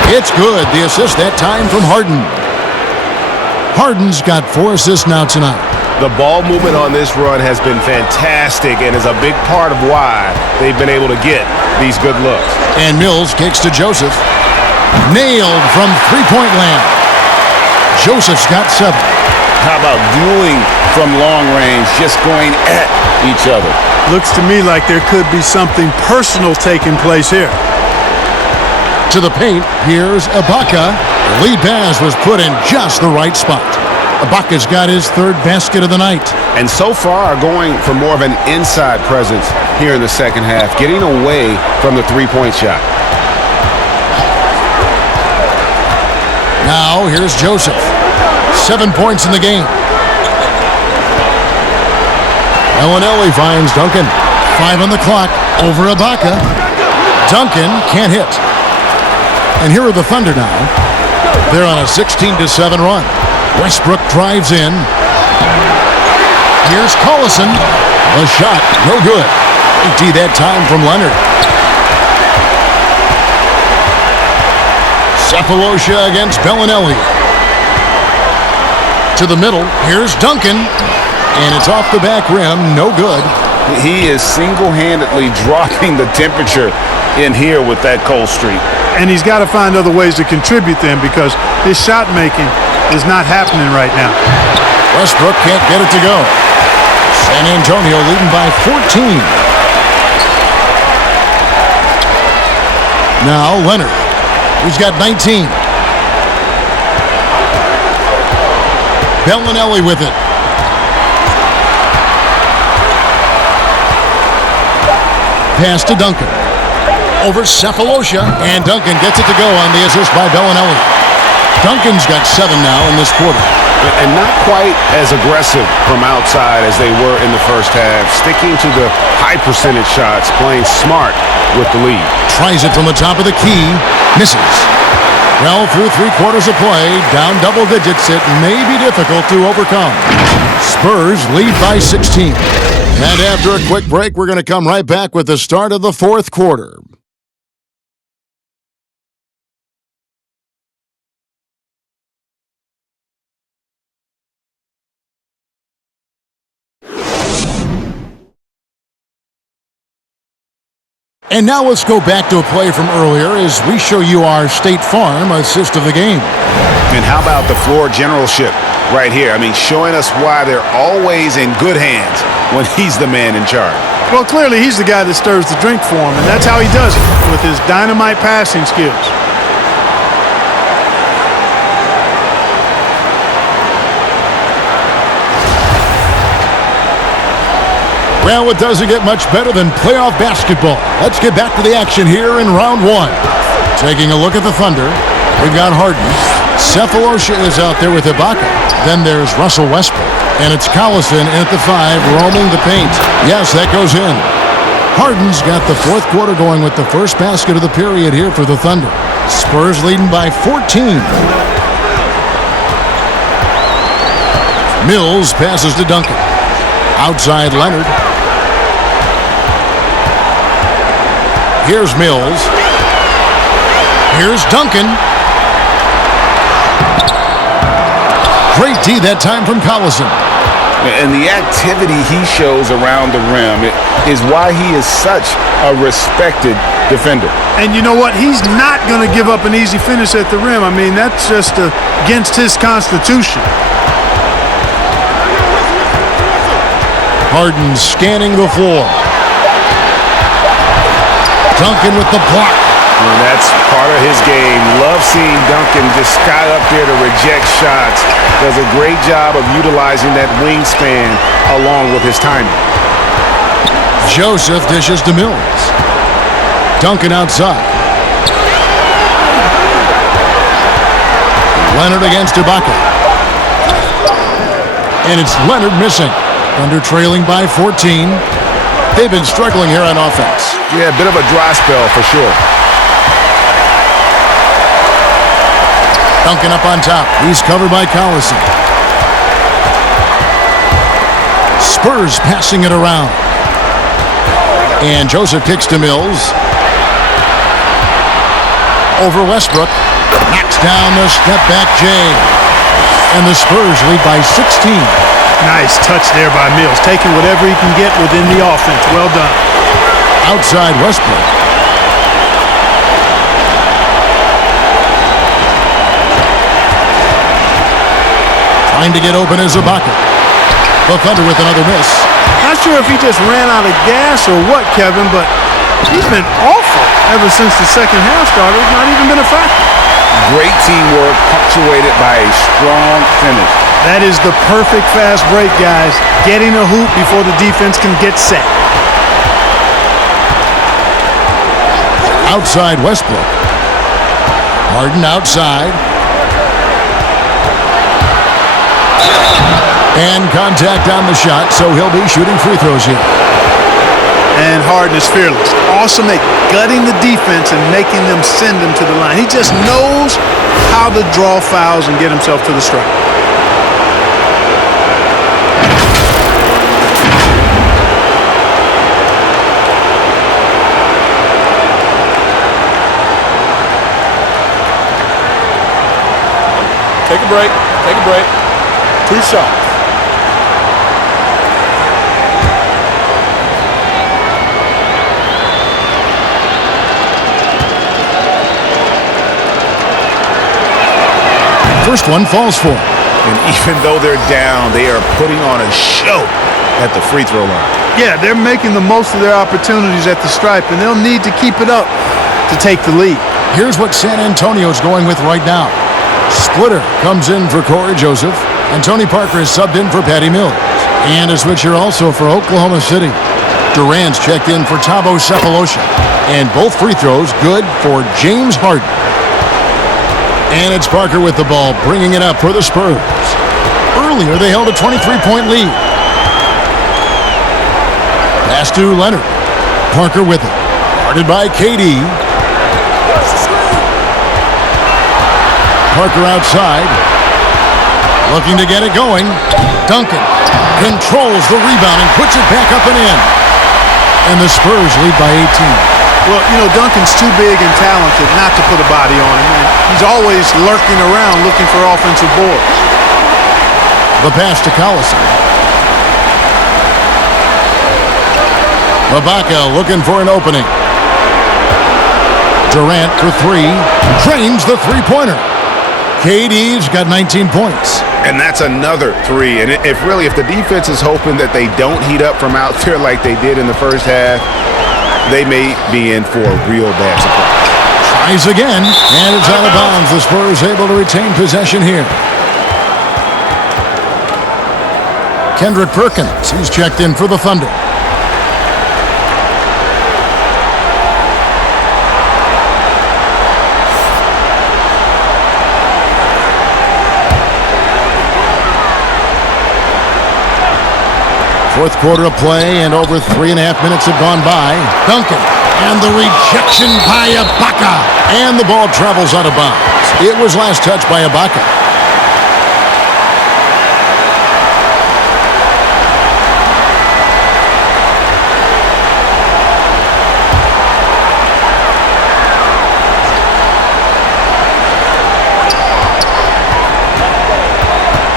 It's good. The assist that time from Harden. Harden's got 4 assists now tonight. The ball movement on this run has been fantastic and is a big part of why they've been able to get these good looks. And Mills kicks to Joseph. Nailed from three-point land. Joseph's got 7. How about dueling from long range, just going at each other? Looks to me like there could be something personal taking place here. To the paint, here's Ibaka. The lead pass was put in just the right spot. Ibaka's got his 3rd basket of the night. And so far going for more of an inside presence here in the second half, getting away from the three-point shot. Now here's Joseph. 7 points in the game. Bellinelli finds Duncan. 5 on the clock. Over Ibaka. Duncan can't hit. And here are the Thunder now. They're on a 16-7 run. Westbrook drives in. Here's Collison. A shot, no good. Empty that time from Leonard. Cephalosha against Bellinelli. To the middle, here's Duncan. And it's off the back rim, no good. He is single-handedly dropping the temperature in here with that cold streak. And he's got to find other ways to contribute then, because his shot making is not happening right now. Westbrook can't get it to go. San Antonio leading by 14. Now Leonard. He's got 19. Bellinelli with it. Pass to Duncan. Over Cephalosha. And Duncan gets it to go on the assist by Bellinelli. Duncan's got 7 now in this quarter. And not quite as aggressive from outside as they were in the first half. Sticking to the high percentage shots, playing smart with the lead. Tries it from the top of the key. Misses. Well, through 3 quarters of play, down double digits, it may be difficult to overcome. Spurs lead by 16. And after a quick break, we're going to come right back with the start of the 4th quarter. And now let's go back to a play from earlier as we show you our State Farm assist of the game. And how about the floor generalship right here? I mean, showing us why they're always in good hands when he's the man in charge. Well, clearly he's the guy that stirs the drink for him, and that's how he does it, with his dynamite passing skills. Well, it doesn't get much better than playoff basketball. Let's get back to the action here in round one. Taking a look at the Thunder, we've got Harden. Cephalosha is out there with Ibaka. Then there's Russell Westbrook. And it's Collison in at the 5, roaming the paint. Yes, that goes in. Harden's got the fourth quarter going with the first basket of the period here for the Thunder. Spurs leading by 14. Mills passes to Duncan. Outside Leonard. Here's Mills. Here's Duncan. Great D that time from Collison. And the activity he shows around the rim is why he is such a respected defender. And you know what? He's not going to give up an easy finish at the rim. I mean, that's just against his constitution. Harden scanning the floor. Duncan with the block. And that's part of his game. Love seeing Duncan just sky up there to reject shots. Does a great job of utilizing that wingspan along with his timing. Joseph dishes to Mills. Duncan outside. Leonard against Ibaka. And it's Leonard missing. Thunder trailing by 14. They've been struggling here on offense. Yeah, a bit of a dry spell for sure. Duncan up on top. He's covered by Collison. Spurs passing it around. And Joseph kicks to Mills. Over Westbrook. Knocks down the step-back J. And the Spurs lead by 16. Nice touch there by Mills. Taking whatever he can get within the offense. Well done. Outside Westbrook. Trying to get open is Ibaka. The Thunder with another miss. Not sure if he just ran out of gas or what, Kevin, but he's been awful ever since the second half started. Not even been a factor. Great teamwork punctuated by a strong finish. That is the perfect fast break, guys. Getting a hoop before the defense can get set. Outside Westbrook. Harden outside. And contact on the shot, so he'll be shooting free throws here. And Harden is fearless. Awesome at gutting the defense and making them send him to the line. He just knows how to draw fouls and get himself to the stripe. Take a break. Take a break. 2 shots. First one falls for him. And even though they're down, they are putting on a show at the free throw line. Yeah, they're making the most of their opportunities at the stripe, and they'll need to keep it up to take the lead. Here's what San Antonio's going with right now. Splitter comes in for Corey Joseph, and Tony Parker is subbed in for Patty Mills. And a switcher also for Oklahoma City. Durant's checked in for Thabo Cephalosha. And both free throws good for James Harden. And it's Parker with the ball, bringing it up for the Spurs. Earlier, they held a 23-point lead. Pass to Leonard. Parker with it. Guarded by KD. Parker outside. Looking to get it going. Duncan controls the rebound and puts it back up and in. And the Spurs lead by 18. Well, you know, Duncan's too big and talented not to put a body on him. And he's always lurking around looking for offensive boards. The pass to Collison. Ibaka looking for an opening. Durant for 3. Drains the three-pointer. KD's got 19 points. And that's another 3. And if the defense is hoping that they don't heat up from out there like they did in the first half, they may be in for a real bad surprise. Tries again, and it's out of bounds. The Spurs able to retain possession here. Kendrick Perkins, he's checked in for the Thunder. Fourth quarter of play, and over 3.5 minutes have gone by. Duncan, and the rejection by Ibaka. And the ball travels out of bounds. It was last touched by Ibaka.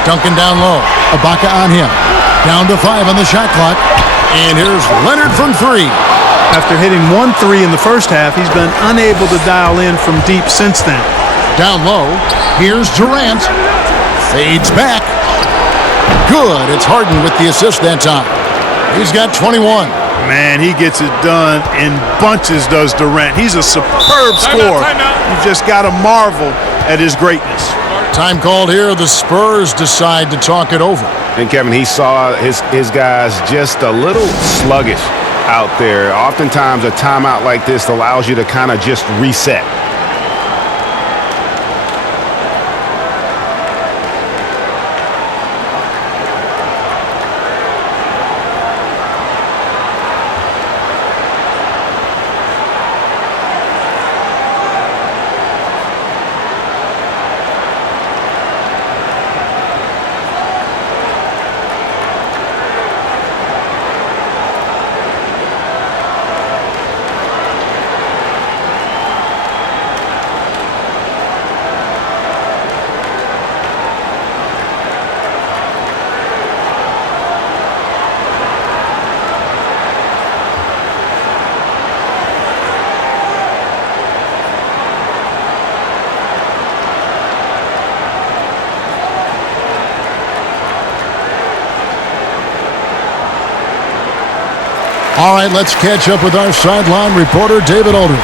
Duncan down low. Ibaka on him. Down to 5 on the shot clock. And here's Leonard from 3. After hitting 1 3 in the first half, he's been unable to dial in from deep since then. Down low. Here's Durant. Fades back. Good. It's Harden with the assist that time. He's got 21. Man, he gets it done in bunches, does Durant. He's a superb scorer. You've just got to marvel at his greatness. Time called here. The Spurs decide to talk it over. And Kevin, he saw his guys just a little sluggish out there. Oftentimes a timeout like this allows you to kind of just reset. All right, let's catch up with our sideline reporter, David Aldridge.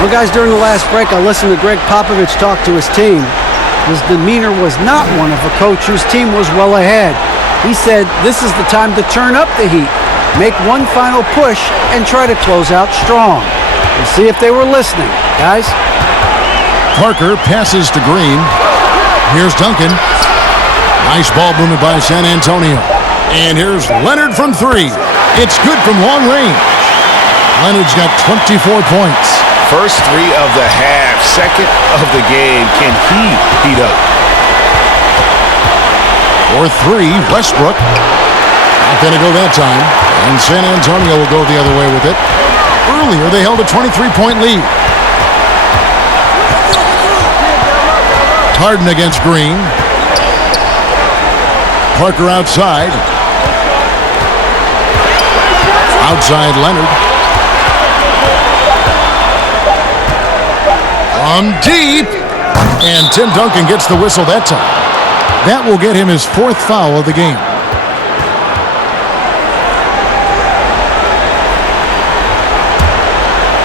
Well, guys, during the last break, I listened to Greg Popovich talk to his team. His demeanor was not one of a coach whose team was well ahead. He said, this is the time to turn up the heat, make one final push, and try to close out strong. We'll see if they were listening, guys. Parker passes to Green. Here's Duncan. Nice ball movement by San Antonio. And here's Leonard from 3. It's good from long range. Leonard's got 24 points. First 3 of the half, second of the game. Can he heat up? For 3, Westbrook. Not going to go that time. And San Antonio will go the other way with it. Earlier, they held a 23-point lead. Harden against Green. Parker outside. Outside Leonard. On deep. And Tim Duncan gets the whistle that time. That will get him his 4th foul of the game.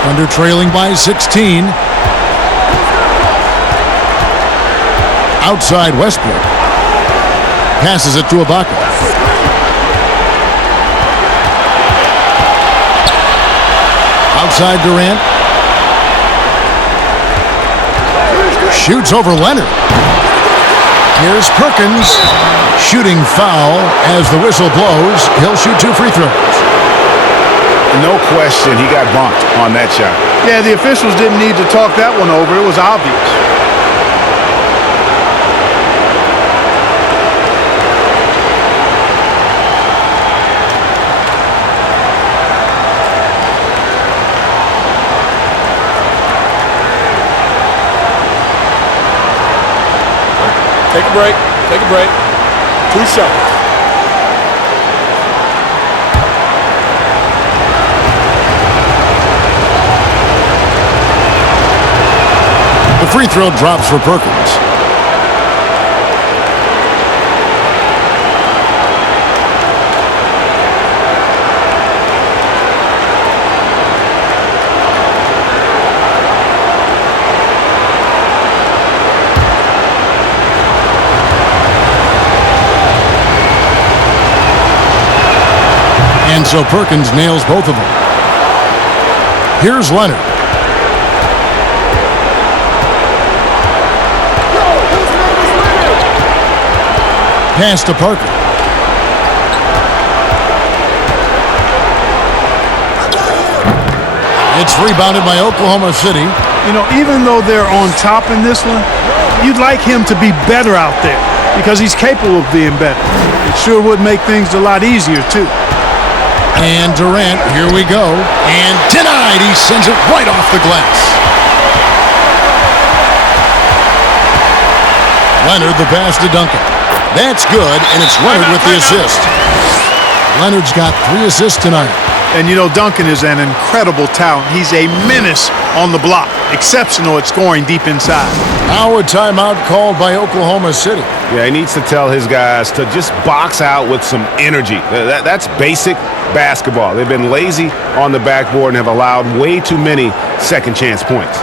Under trailing by 16. Outside Westbrook. Passes it to Ibaka. Outside Durant. Shoots over Leonard. Here's Perkins. Shooting foul as the whistle blows. He'll shoot 2 free throws. No question he got bumped on that shot. Yeah, the officials didn't need to talk that one over. It was obvious. Take a break. Take a break. 2 shots. The free throw drops for Perkins. And so Perkins nails both of them. Here's Leonard. Pass to Parker. It's rebounded by Oklahoma City. You know, even though they're on top in this one, you'd like him to be better out there because he's capable of being better. It sure would make things a lot easier, too. And Durant, here we go. And denied. He sends it right off the glass. Leonard, the pass to Duncan. That's good, and it's Leonard with the assist. Leonard's got 3 assists tonight. And, you know, Duncan is an incredible talent. He's a menace on the block. Exceptional at scoring deep inside. Now a timeout called by Oklahoma City. Yeah, he needs to tell his guys to just box out with some energy. That's basic basketball. They've been lazy on the backboard and have allowed way too many second chance points.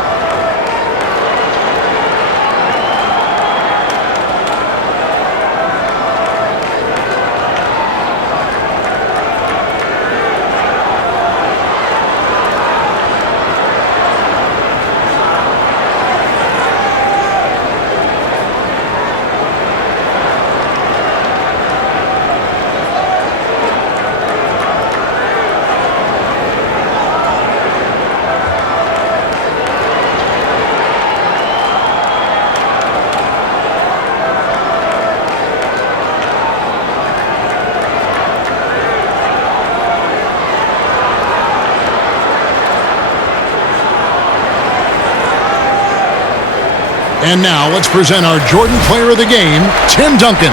And now let's present our Jordan Player of the Game, Tim Duncan.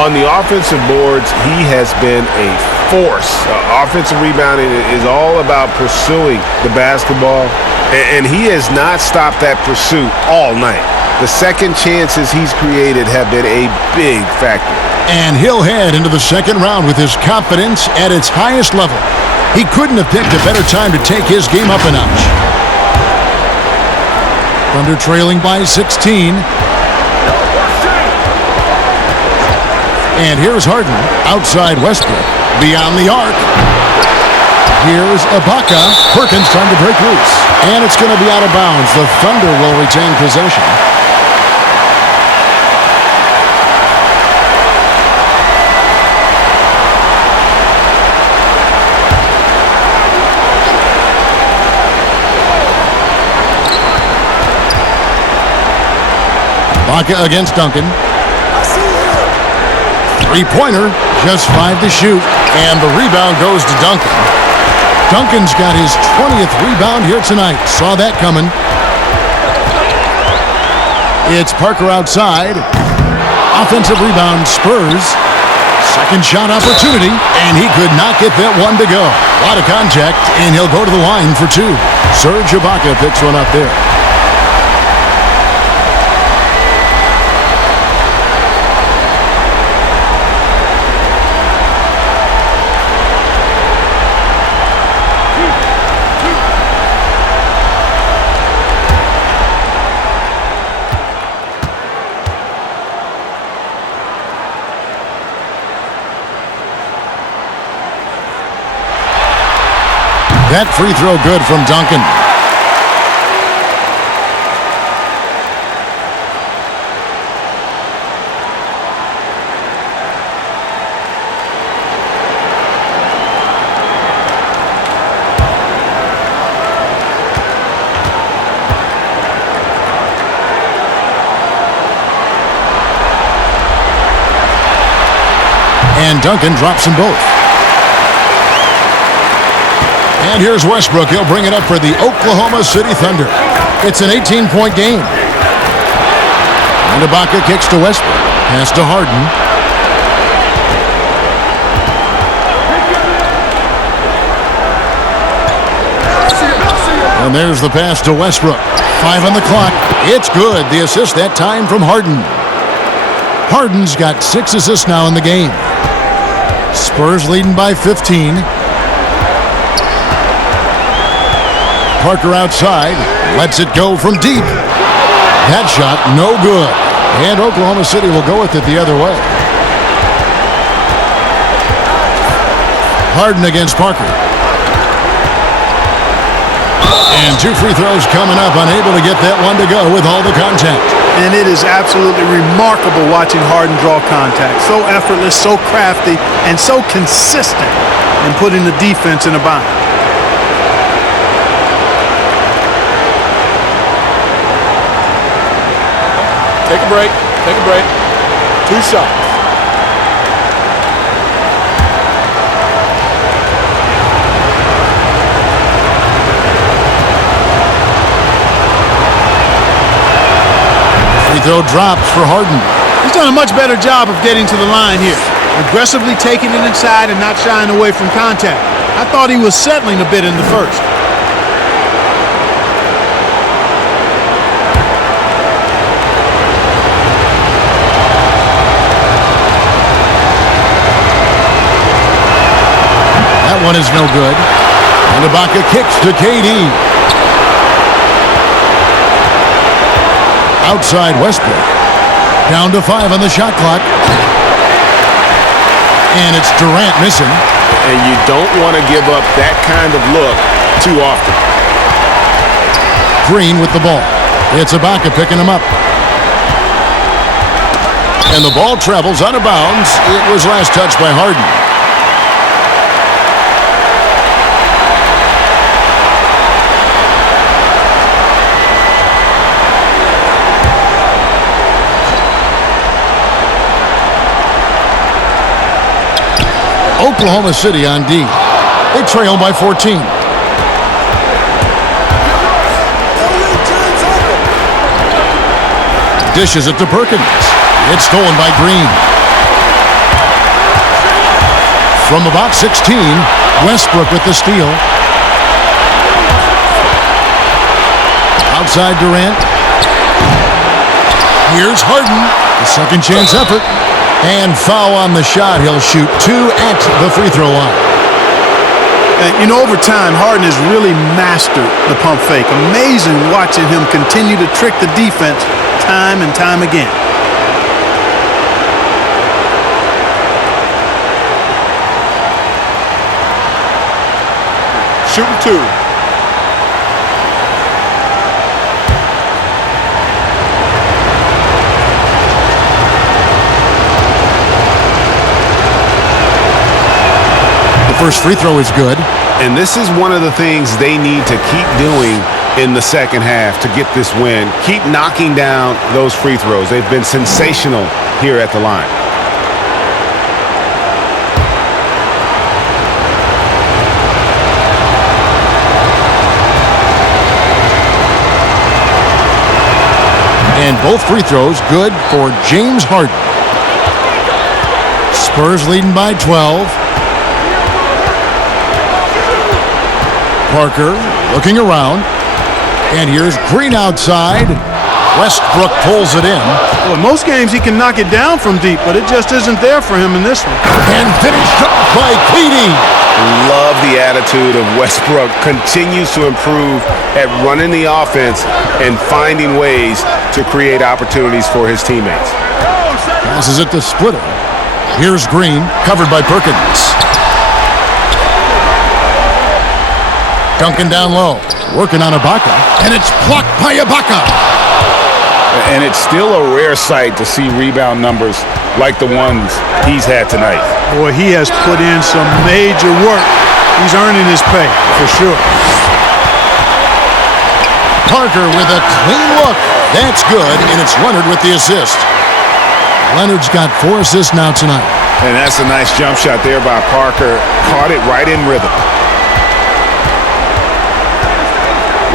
On the offensive boards, he has been a force. Offensive rebounding is all about pursuing the basketball, and he has not stopped that pursuit all night. The second chances he's created have been a big factor. And he'll head into the second round with his confidence at its highest level. He couldn't have picked a better time to take his game up a notch. Thunder trailing by 16. And here's Harden outside Westbrook. Beyond the arc. Here's Ibaka. Perkins trying to break loose. And it's going to be out of bounds. The Thunder will retain possession. Ibaka against Duncan. Three-pointer, just 5 to shoot, and the rebound goes to Duncan. Duncan's got his 20th rebound here tonight. Saw that coming. It's Parker outside. Offensive rebound, Spurs. Second shot opportunity, and he could not get that one to go. A lot of contact, and he'll go to the line for 2. Serge Ibaka picks one up there. That free throw good from Duncan. And Duncan drops them both. And here's Westbrook. He'll bring it up for the Oklahoma City Thunder. It's an 18-point game. And Ibaka kicks to Westbrook. Pass to Harden. And there's the pass to Westbrook. 5 on the clock. It's good. The assist that time from Harden. Harden's got 6 assists now in the game. Spurs leading by 15. Parker outside, lets it go from deep. That shot, no good. And Oklahoma City will go with it the other way. Harden against Parker. And 2 free throws coming up, unable to get that one to go with all the contact. And it is absolutely remarkable watching Harden draw contact. So effortless, so crafty, and so consistent in putting the defense in a bind. Take a break. Take a break. 2 shots. Free throw drops for Harden. He's done a much better job of getting to the line here. Aggressively taking it inside and not shying away from contact. I thought he was settling a bit in the first. That one is no good. And Ibaka kicks to KD. Outside Westbrook. Down to 5 on the shot clock. And it's Durant missing. And you don't want to give up that kind of look too often. Green with the ball. It's Ibaka picking him up. And the ball travels out of bounds. It was last touched by Harden. Oklahoma City on D. They trail by 14. Dishes it to Perkins. It's stolen by Green. From about 16, Westbrook with the steal. Outside Durant. Here's Harden. The second chance effort. And foul on the shot. He'll shoot 2 at the free throw line. Over time, Harden has really mastered the pump fake. Amazing watching him continue to trick the defense time and time again. Shooting 2. First free throw is good. And this is one of the things they need to keep doing in the second half to get this win. Keep knocking down those free throws. They've been sensational here at the line. And both free throws good for James Harden. Spurs leading by 12. Parker looking around. And here's Green outside. Westbrook pulls it in. Well, in most games he can knock it down from deep, but it just isn't there for him in this one. And finished off by KD. Love the attitude of Westbrook. Continues to improve at running the offense and finding ways to create opportunities for his teammates. Passes it to Splitter. Here's Green, covered by Perkins. Duncan down low, working on Ibaka, and it's blocked by Ibaka. And it's still a rare sight to see rebound numbers like the ones he's had tonight. Boy, he has put in some major work. He's earning his pay, for sure. Parker with a clean look. That's good, and it's Leonard with the assist. Leonard's got 4 assists now tonight. And that's a nice jump shot there by Parker. Caught it right in rhythm.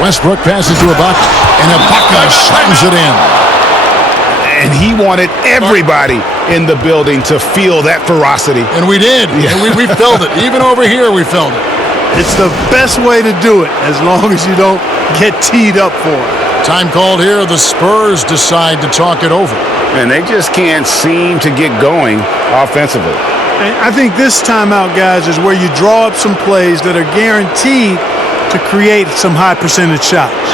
Westbrook passes to Ibaka, and Ibaka slams it in. And he wanted everybody in the building to feel that ferocity. And we did. Yeah. And we felt it. Even over here, we felt it. It's the best way to do it, as long as you don't get teed up for it. Time called here. The Spurs decide to talk it over. And they just can't seem to get going offensively. And I think this timeout, guys, is where you draw up some plays that are guaranteed to create some high percentage shots.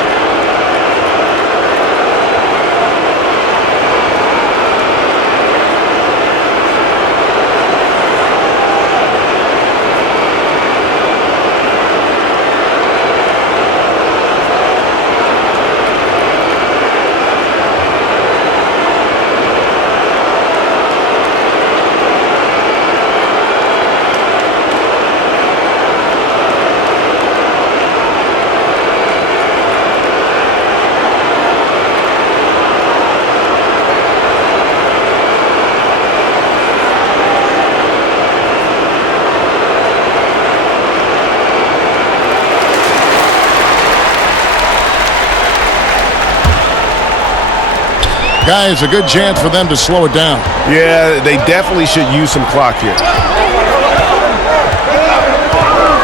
Guys, a good chance for them to slow it down. Yeah, they definitely should use some clock here.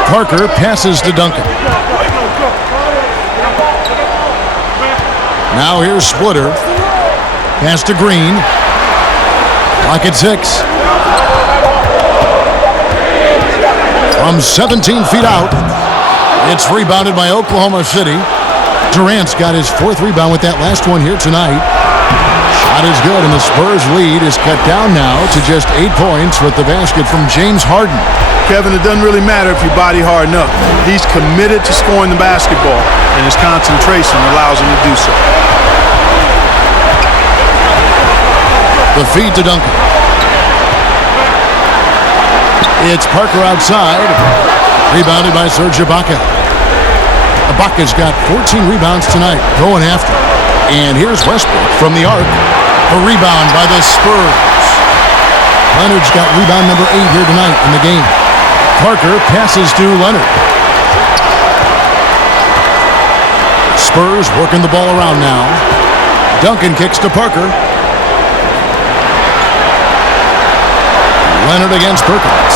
Parker passes to Duncan. Now here's Splitter. Pass to Green. Clock at 6. From 17 feet out, it's rebounded by Oklahoma City. Durant's got his 4th rebound with that last one here tonight. Shot is good, and the Spurs lead is cut down now to just 8 points with the basket from James Harden. Kevin, it doesn't really matter if you body hard enough. He's committed to scoring the basketball, and his concentration allows him to do so. The feed to Duncan. It's Parker outside. Rebounded by Serge Ibaka. Ibaka's got 14 rebounds tonight, going after. And here's Westbrook from the arc. A rebound by the Spurs. Leonard's got rebound number 8 here tonight in the game. Parker passes to Leonard. Spurs working the ball around now. Duncan kicks to Parker. Leonard against Perkins.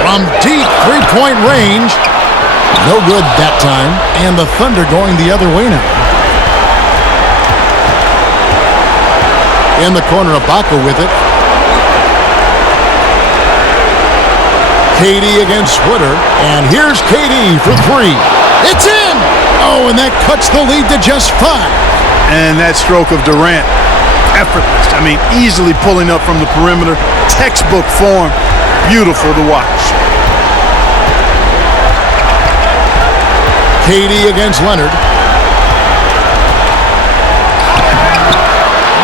From deep three-point range. No good that time. And the Thunder going the other way now. In the corner, Ibaka with it. KD against Splitter. And here's KD for 3. It's in! Oh, and that cuts the lead to just 5. And that stroke of Durant, effortless. I mean, easily pulling up from the perimeter. Textbook form. Beautiful to watch. KD against Leonard.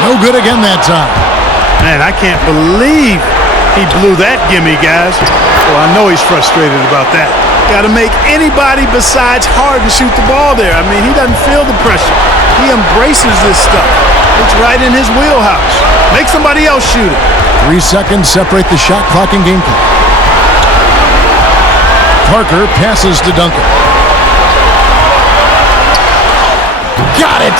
No good again that time. Man, I can't believe he blew that gimme, guys. Well, I know he's frustrated about that. Got to make anybody besides Harden shoot the ball there. I mean, he doesn't feel the pressure. He embraces this stuff. It's right in his wheelhouse. Make somebody else shoot it. 3 seconds separate the shot clock and game clock. Parker passes to Duncan. Got it!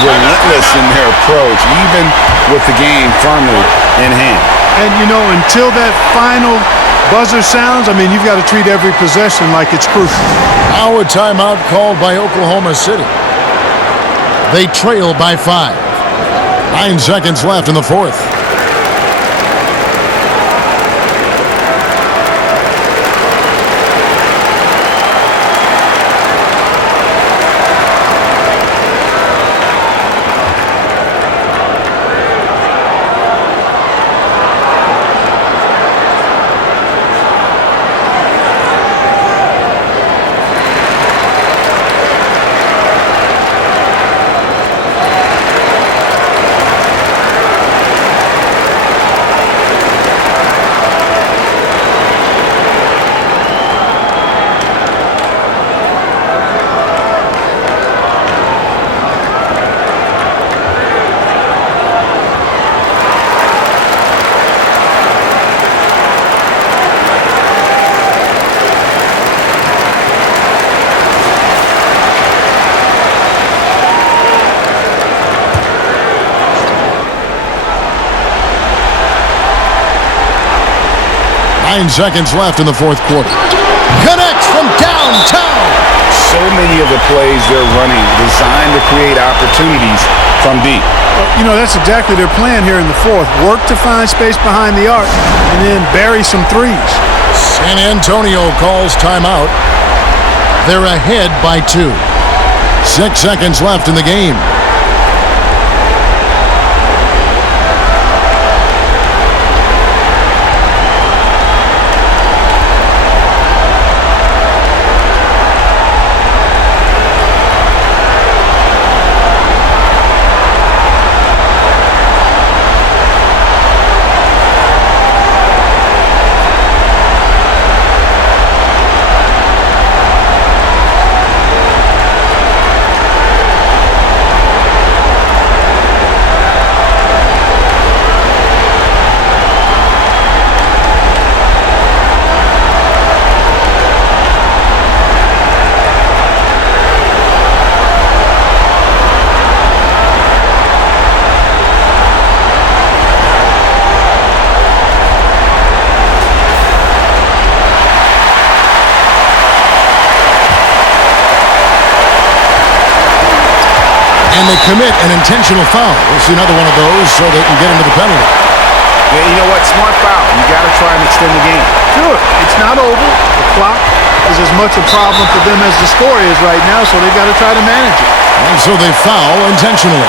Relentless in their approach, even with the game firmly in hand. And, you know, until that final buzzer sounds, I mean, you've got to treat every possession like it's crucial. Now a timeout called by Oklahoma City. They trail by 5. 9 seconds left in the 4th. Seconds left in the 4th quarter. Connects from downtown. So many of the plays they're running designed to create opportunities from deep. Well, you know, that's exactly their plan here in the 4th. Work to find space behind the arc and then bury some threes. San Antonio calls timeout. They're ahead by 2. 6 seconds left in the game. And they commit an intentional foul. We'll see another one of those so they can get into the penalty. Yeah, you know what? Smart foul. You got to try and extend the game. Sure, it's not over. The clock is as much a problem for them as the score is right now, so they've got to try to manage it. And so they foul intentionally.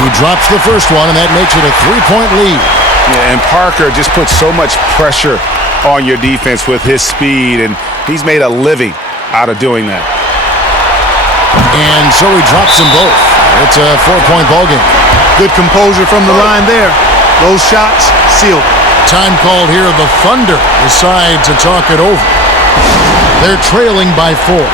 He drops the first one, and that makes it a 3-point lead. Yeah, and Parker just puts so much pressure on your defense with his speed, and he's made a living out of doing that. And so he drops them both. It's a 4-point ballgame. Good composure from the line there. Those shots sealed. Time called here. The Thunder decide to talk it over. They're trailing by 4.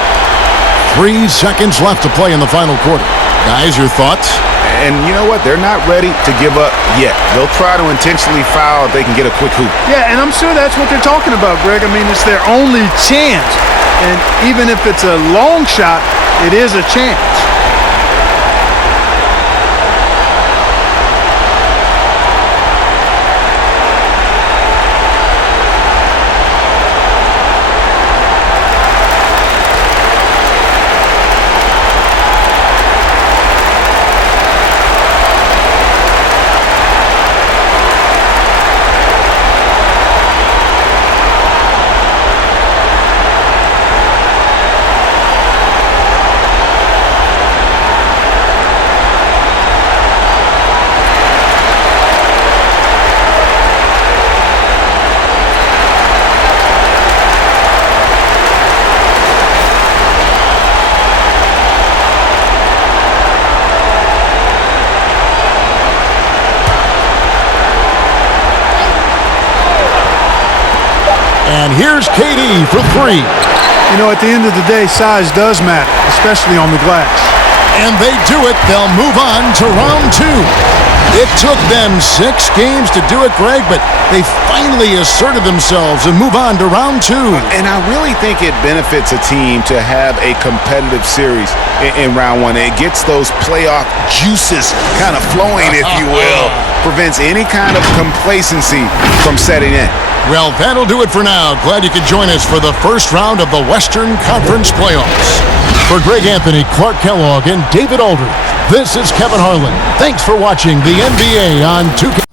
3 seconds left to play in the final quarter. Guys, your thoughts? And you know what? They're not ready to give up yet. They'll try to intentionally foul if they can get a quick hoop. Yeah, and I'm sure that's what they're talking about, Greg. I mean, it's their only chance. And even if it's a long shot, it is a chance. And here's KD for 3. You know, at the end of the day, size does matter, especially on the glass. And they do it. They'll move on to round 2. It took them 6 games to do it, Greg, but they finally asserted themselves and move on to round 2. And I really think it benefits a team to have a competitive series in round 1. It gets those playoff juices kind of flowing, if you will. Prevents any kind of complacency from setting in. Well, that'll do it for now. Glad you could join us for the first round of the Western Conference Playoffs. For Greg Anthony, Clark Kellogg, and David Aldridge, this is Kevin Harlan. Thanks for watching the NBA on 2K.